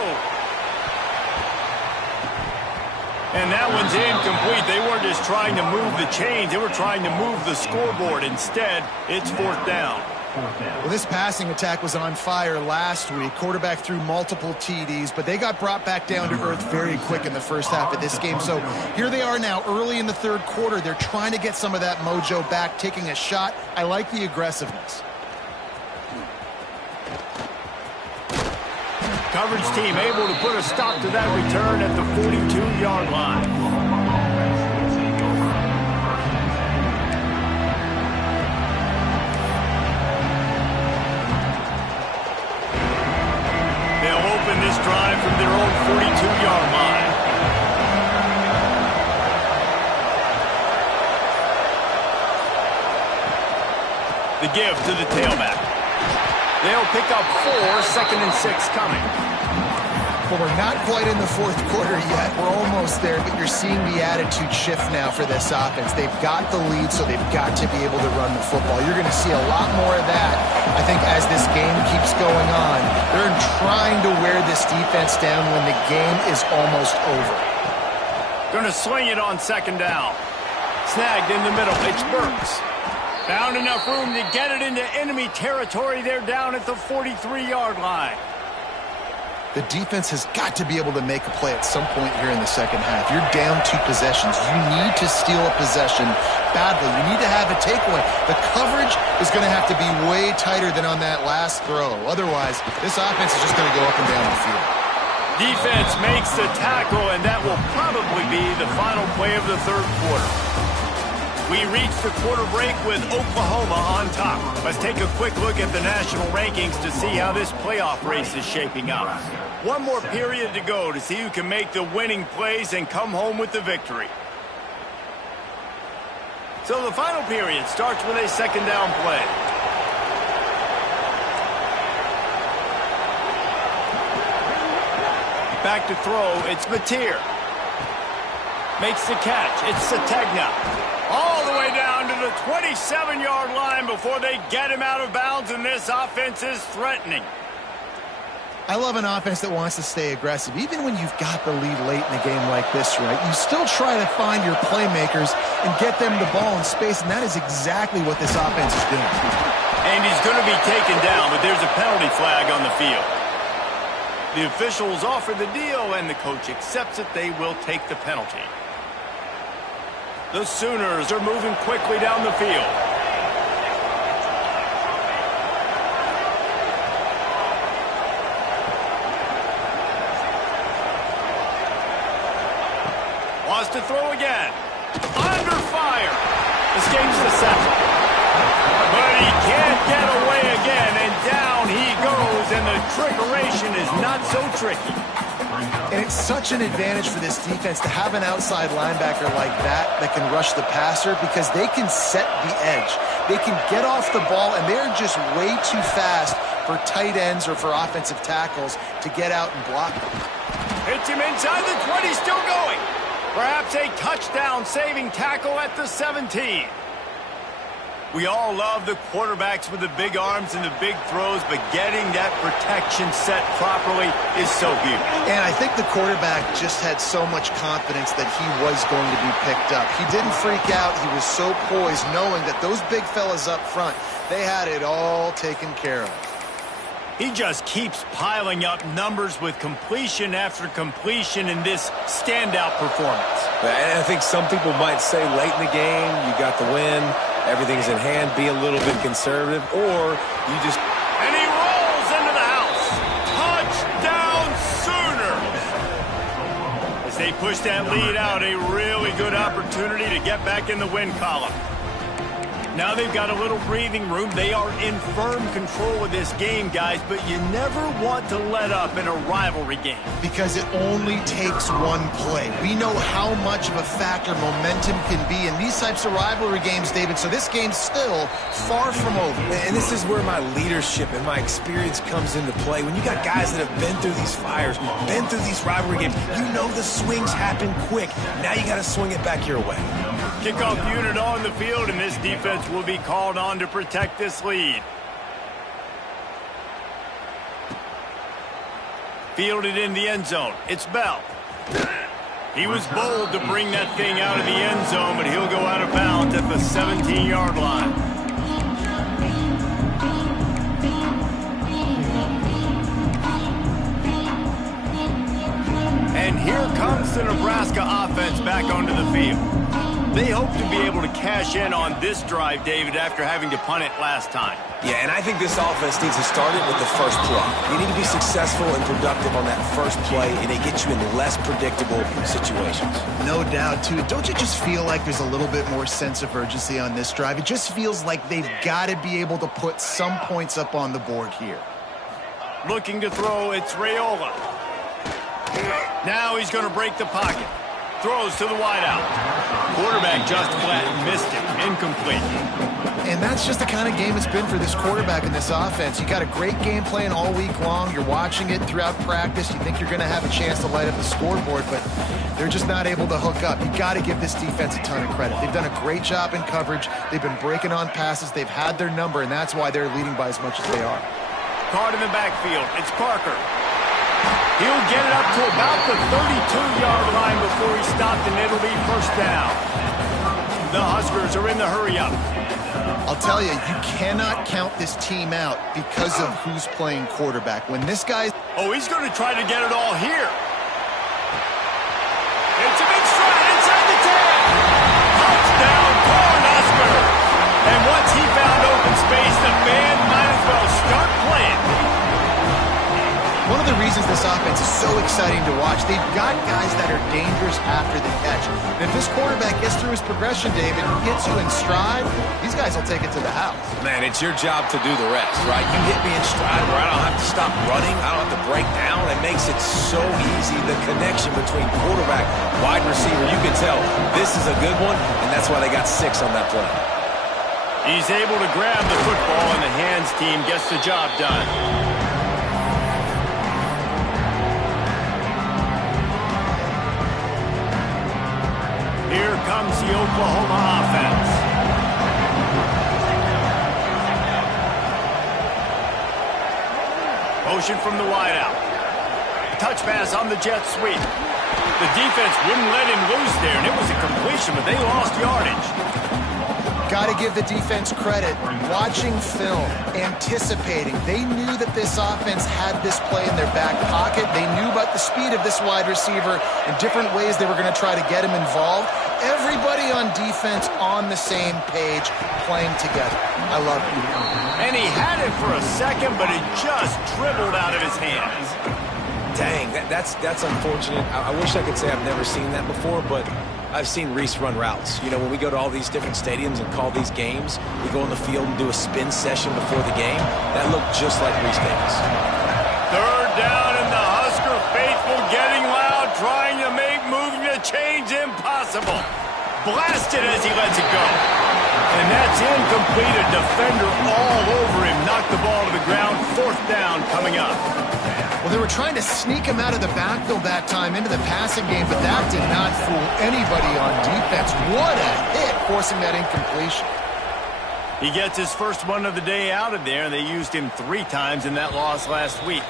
And that one's incomplete. They weren't just trying to move the chains. They were trying to move the scoreboard. Instead, it's 4th down. Well, this passing attack was on fire last week. Quarterback threw multiple TDs, but they got brought back down to earth very quick in the first half of this game. So here they are now early in the 3rd quarter. They're trying to get some of that mojo back, taking a shot. I like the aggressiveness. Coverage team able to put a stop to that return at the 42-yard line. They'll open this drive from their own 42-yard line. The give to the tailback. They'll pick up 4, 2nd and 6 coming. Well, we're not quite in the 4th quarter yet. We're almost there, but you're seeing the attitude shift now for this offense. They've got the lead, so they've got to be able to run the football. You're going to see a lot more of that, I think, as this game keeps going on. They're trying to wear this defense down when the game is almost over. Going to swing it on 2nd down. Snagged in the middle. It's Burks. Found enough room to get it into enemy territory. They're down at the 43-yard line. The defense has got to be able to make a play at some point here in the second half. You're down 2 possessions. You need to steal a possession badly. You need to have a takeaway. The coverage is going to have to be way tighter than on that last throw. Otherwise, this offense is just going to go up and down the field. Defense makes the tackle, and that will probably be the final play of the third quarter. We reach the quarter break with Oklahoma on top. Let's take a quick look at the national rankings to see how this playoff race is shaping up. One more period to go to see who can make the winning plays and come home with the victory. So the final period starts with a second down play. Back to throw, it's Mateer. Makes the catch, it's Sategna. All the way down to the 27-yard line before they get him out of bounds, and this offense is threatening. I love an offense that wants to stay aggressive. Even when you've got the lead late in a game like this, right, you still try to find your playmakers and get them the ball in space, and that is exactly what this offense is doing. And he's going to be taken down, but there's a penalty flag on the field. The officials offer the deal, and the coach accepts it. They will take the penalty. The Sooners are moving quickly down the field. Wants to throw again. Under fire. Escapes the sack. But he can't get away again, and down he goes, and the trickeration is not so tricky. And it's such an advantage for this defense to have an outside linebacker like that can rush the passer because they can set the edge. They can get off the ball, and they're just way too fast for tight ends or for offensive tackles to get out and block them. Hits him inside the 20, still going. Perhaps a touchdown-saving tackle at the 17. We all love the quarterbacks with the big arms and the big throws, but getting that protection set properly is so huge. And I think the quarterback just had so much confidence that he was going to be picked up. He didn't freak out. He was so poised, knowing that those big fellas up front, they had it all taken care of. He just keeps piling up numbers with completion after completion in this standout performance. And I think some people might say late in the game, you got the win, everything's in hand, be a little bit conservative, or you just... And he rolls into the house. Touchdown Sooners! As they push that lead out, a really good opportunity to get back in the win column. Now they've got a little breathing room. They are in firm control of this game, guys, but you never want to let up in a rivalry game. Because it only takes one play. We know how much of a factor momentum can be in these types of rivalry games, David, so this game's still far from over. And this is where my leadership and my experience comes into play. When you got guys that have been through these fires, been through these rivalry games, you know the swings happen quick. Now you got to swing it back your way. Kickoff unit on the field, and this defense will be called on to protect this lead. Fielded in the end zone. It's Bell. He was bold to bring that thing out of the end zone, but he'll go out of bounds at the 17-yard line. And here comes the Nebraska offense back onto the field. They hope to be able to cash in on this drive, David, after having to punt it last time. Yeah, and I think this offense needs to start it with the first play. You need to be successful and productive on that first play, and it gets you in less predictable situations. No doubt, too. Don't you just feel like there's a little bit more sense of urgency on this drive? It just feels like they've got to be able to put some points up on the board here. Looking to throw, it's Raiola. Now he's going to break the pocket. Throws to the wideout. Quarterback just flat missed it. Incomplete. And that's just the kind of game it's been for this quarterback in this offense. You got a great game plan all week long. You're watching it throughout practice. You think you're going to have a chance to light up the scoreboard, but they're just not able to hook up. You got to give this defense a ton of credit. They've done a great job in coverage. They've been breaking on passes. They've had their number, and that's why they're leading by as much as they are. Card in the backfield. It's Parker. He'll get it up to about the 32-yard line before he's stopped, and it'll be first down. The Huskers are in the hurry-up. I'll tell you, you cannot count this team out because of who's playing quarterback. When this guy... Oh, he's going to try to get it all here. It's a big stride inside the 10. Touchdown, Cornhusker. And once he found open space, the band might as well start playing. One of the reasons this offense is so exciting to watch, they've got guys that are dangerous after the catch. And if this quarterback gets through his progression, David, and hits you in stride, these guys will take it to the house. Man, it's your job to do the rest, right? You hit me in stride where I don't have to stop running. I don't have to break down. It makes it so easy, the connection between quarterback, wide receiver. You can tell this is a good one, and that's why they got 6 on that play. He's able to grab the football, and the hands team gets the job done. Here comes the Oklahoma offense. Motion from the wideout. Touch pass on the jet sweep. The defense wouldn't let him loose there, and it was a completion, but they lost yardage. Got to give the defense credit. Watching film, anticipating. They knew that this offense had this play in their back pocket. They knew about the speed of this wide receiver and different ways they were going to try to get him involved. Everybody on defense on the same page, playing together. I love it. And he had it for a second, but it just dribbled out of his hands. Dang, that's unfortunate. I wish I could say I've never seen that before, but I've seen Reese run routes. You know, when we go to all these different stadiums and call these games, we go on the field and do a spin session before the game. That looked just like Reese Davis. Third down, and the Husker faithful getting loud, trying to make moving the chains impossible. Blasted as he lets it go. And that's incomplete. A defender all over him. Knocked the ball to the ground. 4th down coming up. Well, they were trying to sneak him out of the backfield that time into the passing game, but that did not fool anybody on defense. What a hit, forcing that incompletion. He gets his first one of the day out of there, and they used him 3 times in that loss last week.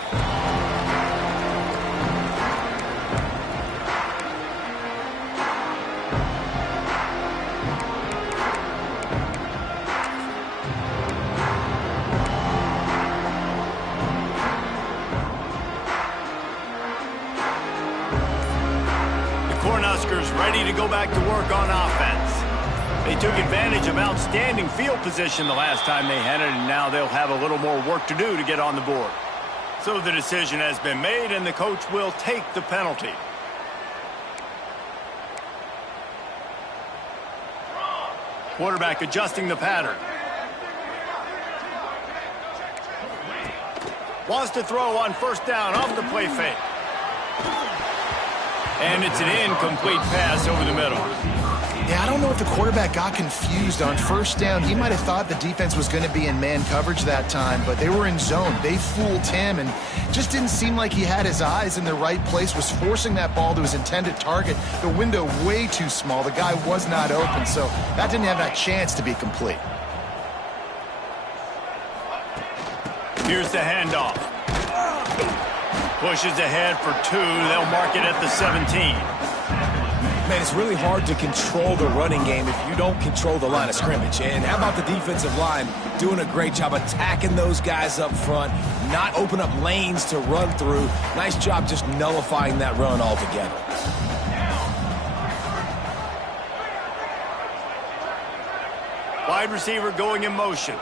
Ready to go back to work on offense. They took advantage of outstanding field position the last time they had it, and now they'll have a little more work to do to get on the board. So the decision has been made, and the coach will take the penalty. Quarterback adjusting the pattern. Wants to throw on 1st down off the play fake. And it's an incomplete pass over the middle. Yeah, I don't know if the quarterback got confused on 1st down. He might have thought the defense was going to be in man coverage that time, but they were in zone. They fooled him, and just didn't seem like he had his eyes in the right place, was forcing that ball to his intended target. The window way too small. The guy was not open, so that didn't have that chance to be complete. Here's the handoff. Pushes ahead for 2. They'll mark it at the 17. Man, it's really hard to control the running game if you don't control the line of scrimmage. And how about the defensive line doing a great job attacking those guys up front, not open up lanes to run through. Nice job just nullifying that run altogether. Wide receiver going in motion.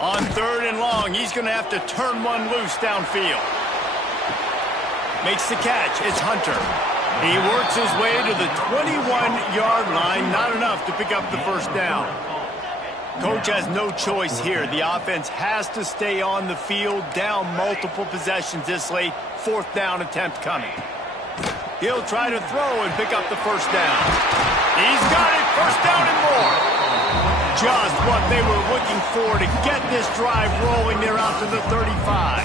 On 3rd and long, he's going to have to turn one loose downfield. Makes the catch. It's Hunter. He works his way to the 21-yard line. Not enough to pick up the 1st down. Coach has no choice here. The offense has to stay on the field, down multiple possessions this late. 4th down attempt coming. He'll try to throw and pick up the 1st down. He's got it. 1st down and more. Just what they were looking for to get this drive rolling. They're out to the 35.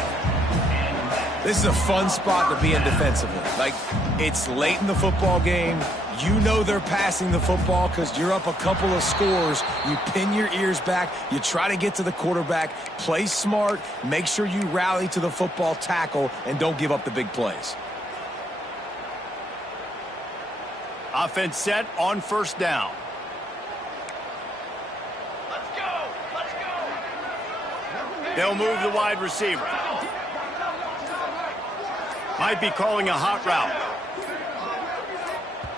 This is a fun spot to be in defensively. Like, it's late in the football game. You know they're passing the football because you're up a couple of scores. You pin your ears back. You try to get to the quarterback. Play smart. Make sure you rally to the football tackle and don't give up the big plays. Offense set on first down. Let's go! Let's go! They'll move the wide receiver. Might be calling a hot route.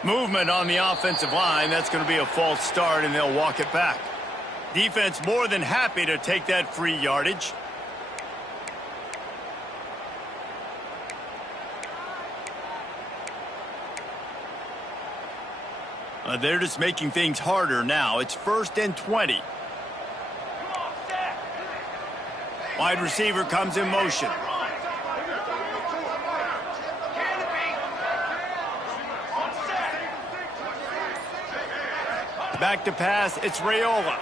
Movement on the offensive line. That's going to be a false start, and they'll walk it back. Defense more than happy to take that free yardage. They're just making things harder now. It's 1st and 20. Wide receiver comes in motion. Back to pass, it's Raiola.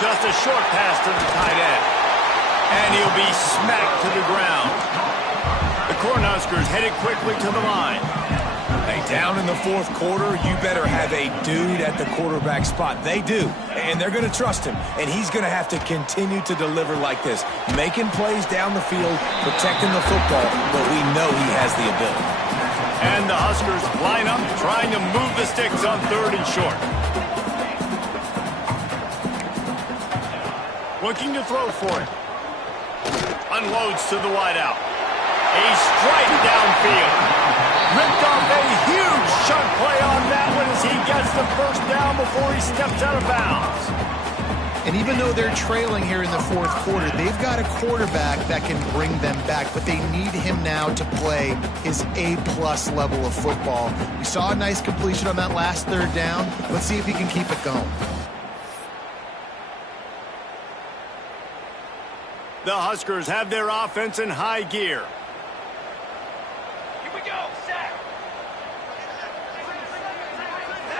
Just a short pass to the tight end. And he'll be smacked to the ground. The Cornhuskers headed quickly to the line. Hey, down in the 4th quarter, you better have a dude at the quarterback spot. They do, and they're going to trust him, and he's going to have to continue to deliver like this, making plays down the field, protecting the football, but we know he has the ability. And the Huskers line up, trying to move the sticks on 3rd and short. Looking to throw for it. Unloads to the wideout. A strike downfield. Ripped off a huge chunk play on that one as he gets the first down before he steps out of bounds. And even though they're trailing here in the 4th quarter, they've got a quarterback that can bring them back, but they need him now to play his A-plus level of football. We saw a nice completion on that last 3rd down. Let's see if he can keep it going. The Huskers have their offense in high gear. Here we go, sack!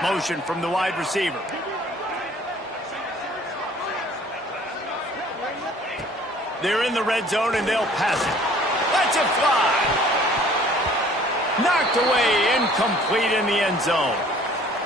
Motion from the wide receiver. They're in the red zone and they'll pass it. Let's it fly! Knocked away, incomplete in the end zone.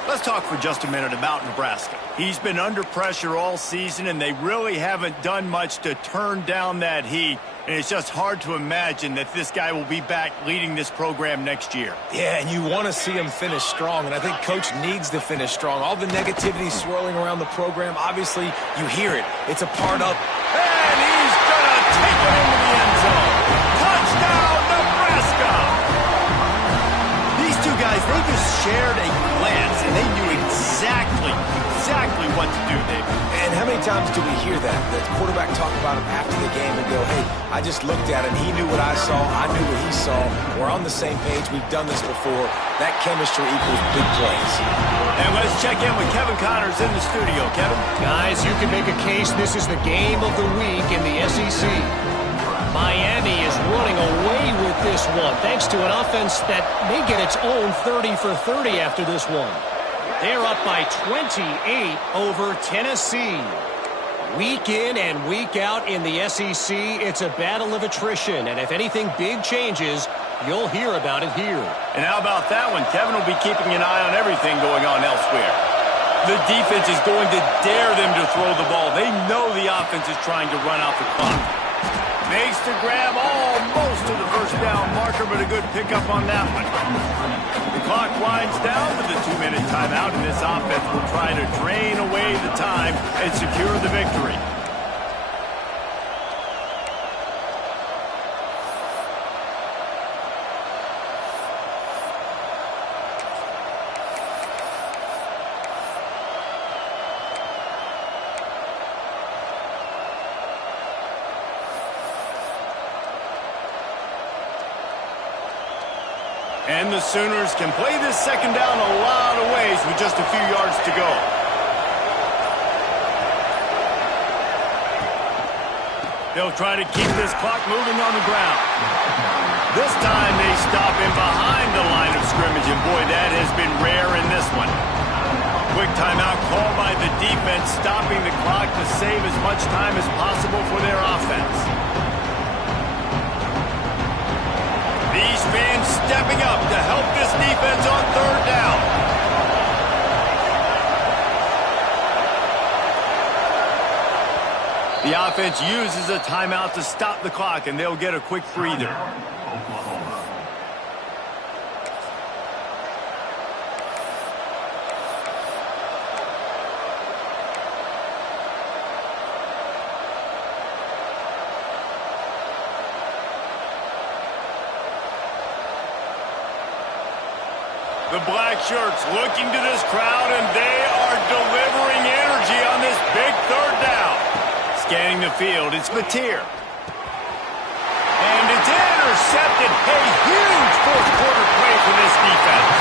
Let's talk for just a minute about Nebraska. He's been under pressure all season, and they really haven't done much to turn down that heat. And it's just hard to imagine that this guy will be back leading this program next year. Yeah, and you want to see him finish strong, and I think Coach needs to finish strong. All the negativity swirling around the program, obviously, you hear it. It's a part of... And he's going to take it into the end zone. Touchdown, Nebraska! These two guys, they just shared a glance, and they knew exactly what to do, David. And how many times do we hear that? The quarterback talk about him after the game and go, hey, I just looked at him. He knew what I saw. I knew what he saw. We're on the same page. We've done this before. That chemistry equals big plays. And let's check in with Kevin Connors in the studio. Kevin? Guys, you can make a case this is the game of the week in the SEC. Miami is running away with this one, thanks to an offense that may get its own 30 for 30 after this one. They're up by 28 over Tennessee. Week in and week out in the SEC, it's a battle of attrition, and if anything big changes, you'll hear about it here. And how about that one? Kevin will be keeping an eye on everything going on elsewhere. The defense is going to dare them to throw the ball. They know the offense is trying to run out the clock. Makes the grab almost to the first down marker, but a good pickup on that one. The clock winds down with a 2-minute timeout, and this offense will try to drain away the time and secure the victory. And the Sooners can play this second down a lot of ways with just a few yards to go. They'll try to keep this clock moving on the ground. This time they stop him behind the line of scrimmage, and boy, that has been rare in this one. Quick timeout call by the defense, stopping the clock to save as much time as possible for their offense. These fans stepping up to help this defense on third down. The offense uses a timeout to stop the clock, and they'll get a quick breather. The black shirts looking to this crowd, and they are delivering energy on this big third down. Scanning the field, it's Mateer. And it's intercepted. A huge fourth quarter play for this defense.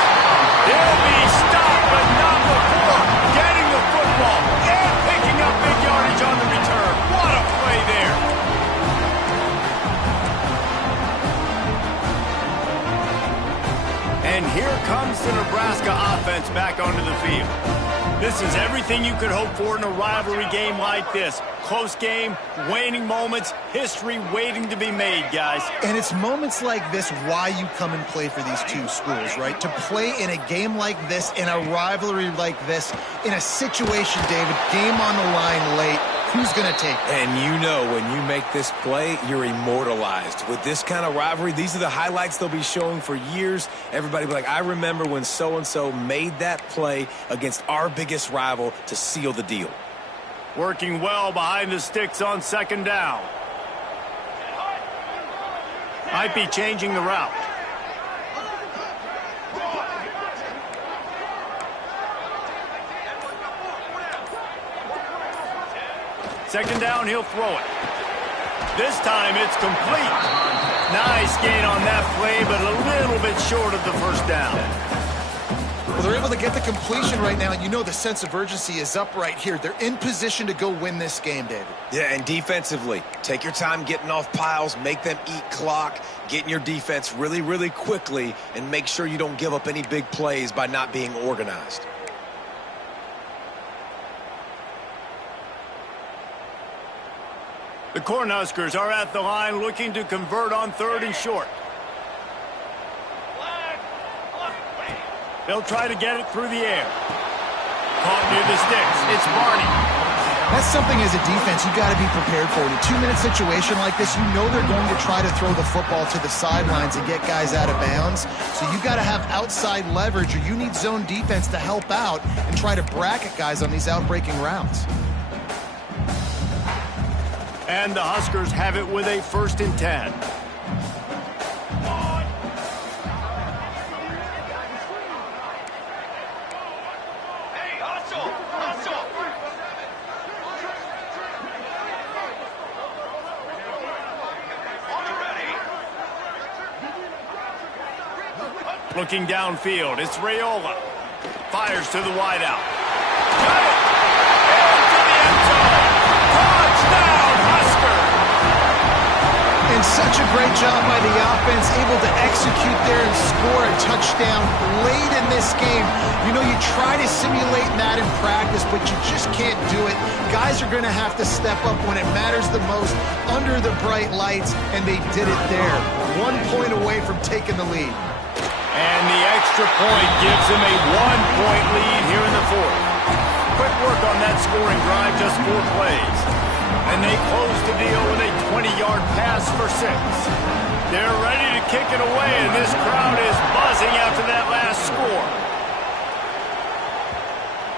They'll be stopped, but not before getting the football and picking up big yardage on the return. What a play there. And here comes the Nebraska offense back onto the field. This is everything you could hope for in a rivalry game like this. Close game, waning moments, history waiting to be made, guys. And it's moments like this why you come and play for these two schools, right? To play in a game like this, in a rivalry like this, in a situation, David, game on the line late, who's going to take it? And you know when you make this play, you're immortalized. With this kind of rivalry, these are the highlights they'll be showing for years. Everybody will be like, I remember when so-and-so made that play against our biggest rival to seal the deal. Working well behind the sticks on second down. Might be changing the route. Second down, he'll throw it. This time it's complete. Nice gain on that play, but a little bit short of the first down. Well, they're able to get the completion right now, and you know the sense of urgency is up right here. They're in position to go win this game, David. Yeah, and defensively, take your time getting off piles, make them eat clock, get in your defense really, really quickly, and make sure you don't give up any big plays by not being organized. The Cornhuskers are at the line looking to convert on third and short. They'll try to get it through the air. Caught near the sticks. It's Barney. That's something as a defense you got to be prepared for. In a 2-minute situation like this, you know they're going to try to throw the football to the sidelines and get guys out of bounds. So you got to have outside leverage, or you need zone defense to help out and try to bracket guys on these outbreaking routes. And the Huskers have it with a 1st and 10. Hey, hustle! Hustle! Looking downfield, it's Raiola. Fires to the wideout. Got it! Into the end zone! Touchdown, Husker! And such a great job by the offense, able to execute there and score a touchdown late in this game. You know, you try to simulate Madden practice, but you just can't do it. Guys are going to have to step up when it matters the most under the bright lights, and they did it there. 1 point away from taking the lead. And the extra point gives them a 1-point lead here in the fourth. Quick work on that scoring drive, just 4 plays. And they close the deal with a 20-yard pass for 6. They're ready to kick it away, and this crowd is buzzing after that last score.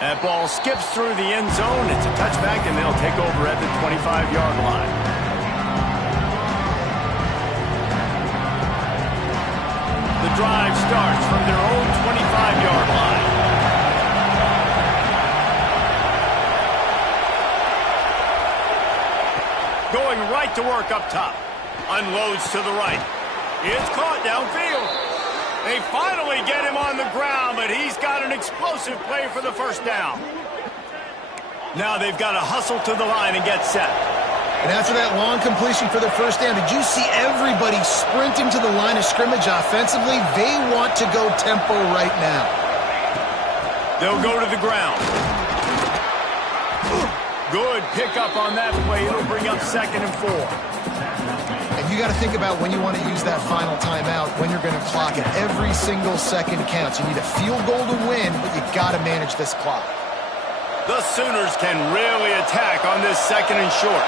That ball skips through the end zone. It's a touchback, and they'll take over at the 25-yard line. The drive starts from their own 25-yard line. Going right to work up top. Unloads to the right. It's caught downfield. They finally get him on the ground, but he's got an explosive play for the first down. Now they've got to hustle to the line and get set. And after that long completion for the first down, did you see everybody sprinting to the line of scrimmage offensively? They want to go tempo right now. They'll go to the ground. Good pickup on that play. It'll bring up 2nd and 4. And you got to think about when you want to use that final timeout, when you're going to clock it. Every single second counts. You need a field goal to win, but you got to manage this clock. The Sooners can really attack on this 2nd and short.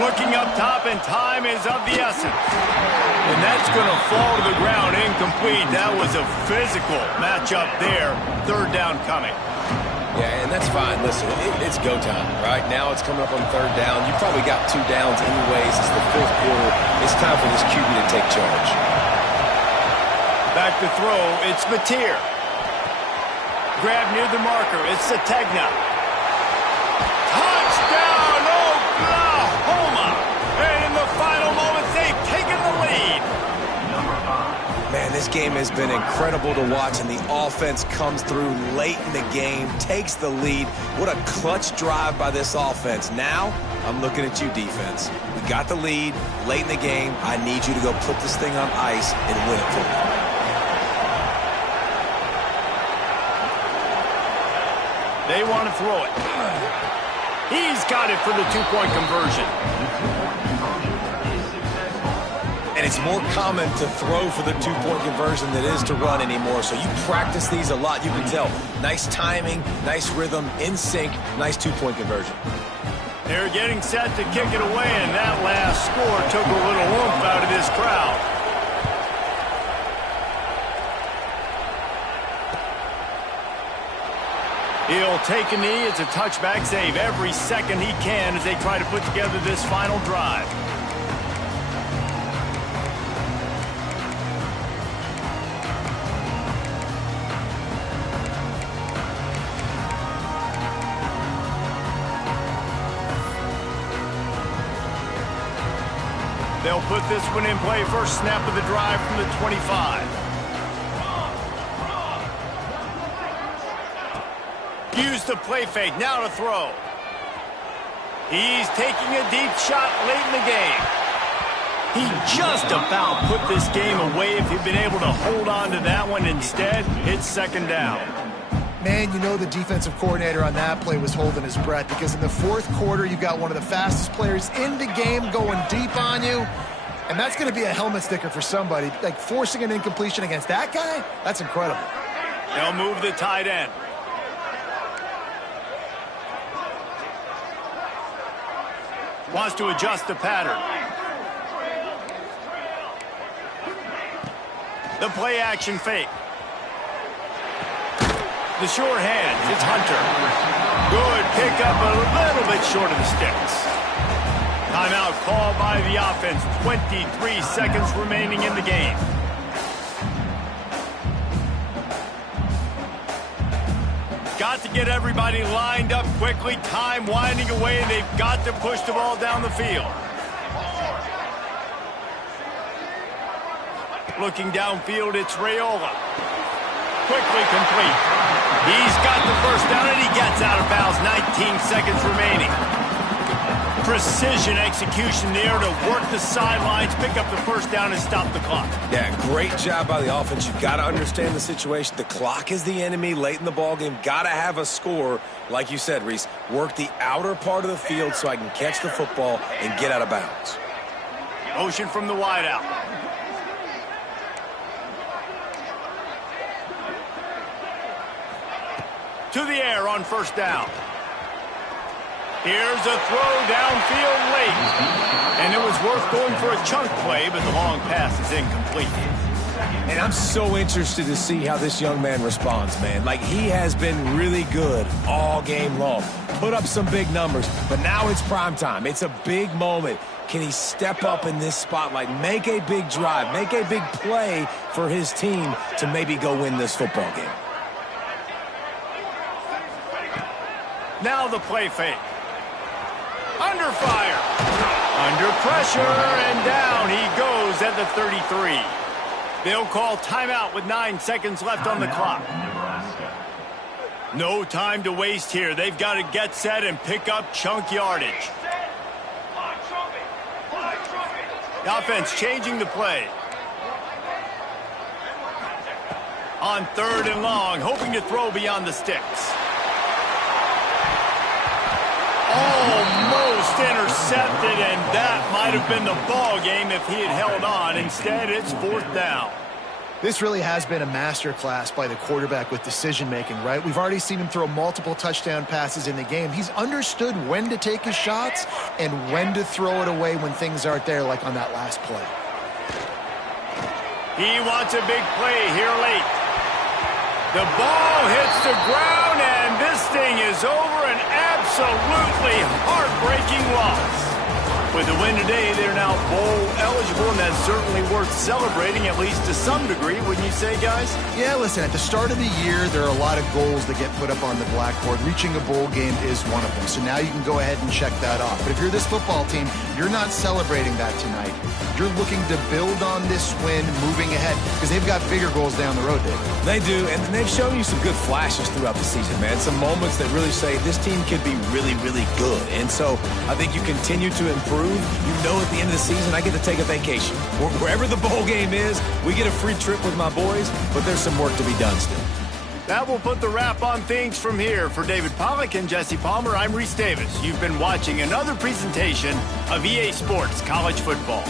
Looking up top, and time is of the essence. And that's going to fall to the ground incomplete. That was a physical matchup there. 3rd down coming. Yeah, and that's fine. Listen, it's go time, right? Now it's coming up on 3rd down. You probably got 2 downs anyways. It's the 5th quarter. It's time for this QB to take charge. Back to throw, it's Mateer. Grab near the marker, it's Sategna. Touchdown, Oklahoma! And in the final moments, they've taken the lead. Man, this game has been incredible to watch, and the offense comes through late in the game, takes the lead. What a clutch drive by this offense. Now, I'm looking at you, defense. We got the lead late in the game. I need you to go put this thing on ice and win it for me. They want to throw it. He's got it for the two-point conversion. And it's more common to throw for the two-point conversion than it is to run anymore. So you practice these a lot. You can tell. Nice timing, nice rhythm, in sync, nice two-point conversion. They're getting set to kick it away, and that last score took a little oomph out of this crowd. He'll take a knee. It's a touchback save every second he can as they try to put together this final drive. They'll put this one in play. First snap of the drive from the 25. Use the play fake. Now to throw. He's taking a deep shot late in the game. He just about put this game away if he'd been able to hold on to that one. Instead, it's second down. Man, you know the defensive coordinator on that play was holding his breath because in the fourth quarter, you got one of the fastest players in the game going deep on you, and that's going to be a helmet sticker for somebody. Like, forcing an incompletion against that guy, that's incredible. They'll move the tight end. Wants to adjust the pattern. The play action fake. The short hand, it's Hunter. Good pickup, a little bit short of the sticks. Timeout called by the offense. 23 seconds remaining in the game. Got to get everybody lined up quickly. Time winding away, and they've got to push the ball down the field. Looking downfield, it's Raiola. Quickly complete. He's got the first down, and he gets out of bounds. 19 seconds remaining. Precision execution there to work the sidelines, pick up the first down, and stop the clock. Yeah, great job by the offense. You've got to understand the situation. The clock is the enemy late in the ballgame. Got to have a score. Like you said, Reese, work the outer part of the field so I can catch the football and get out of bounds. Motion from the wideout. To the air on first down. Here's a throw downfield late. And it was worth going for a chunk play, but the long pass is incomplete. And I'm so interested to see how this young man responds, man. Like, he has been really good all game long. Put up some big numbers, but now it's prime time. It's a big moment. Can he step up in this spotlight, make a big drive, make a big play for his team to maybe go win this football game? Now the play fake. Under fire. Under pressure, and down he goes at the 33. They'll call timeout with 9 seconds left on the clock. No time to waste here. They've got to get set and pick up chunk yardage. The offense changing the play. On third and long, hoping to throw beyond the sticks. Almost intercepted, and that might have been the ball game if he had held on. Instead, it's fourth down. This really has been a masterclass by the quarterback with decision-making, right? We've already seen him throw multiple touchdown passes in the game. He's understood when to take his shots and when to throw it away when things aren't there, like on that last play. He wants a big play here late. The ball hits the ground, and this thing is over. An absolutely heartbreaking loss. With the win today, they're now bowl eligible, and that's certainly worth celebrating, at least to some degree, wouldn't you say, guys? Yeah, listen, at the start of the year, there are a lot of goals that get put up on the blackboard. Reaching a bowl game is one of them. So now you can go ahead and check that off. But if you're this football team, you're not celebrating that tonight. You're looking to build on this win moving ahead because they've got bigger goals down the road, David. They do, and they've shown you some good flashes throughout the season, man. Some moments that really say this team could be really, really good. And so I think you continue to improve. You know at the end of the season, I get to take a vacation. Wherever the bowl game is, we get a free trip with my boys, but there's some work to be done still. That will put the wrap on things from here. For David Pollack and Jesse Palmer, I'm Reese Davis. You've been watching another presentation of EA Sports College Football.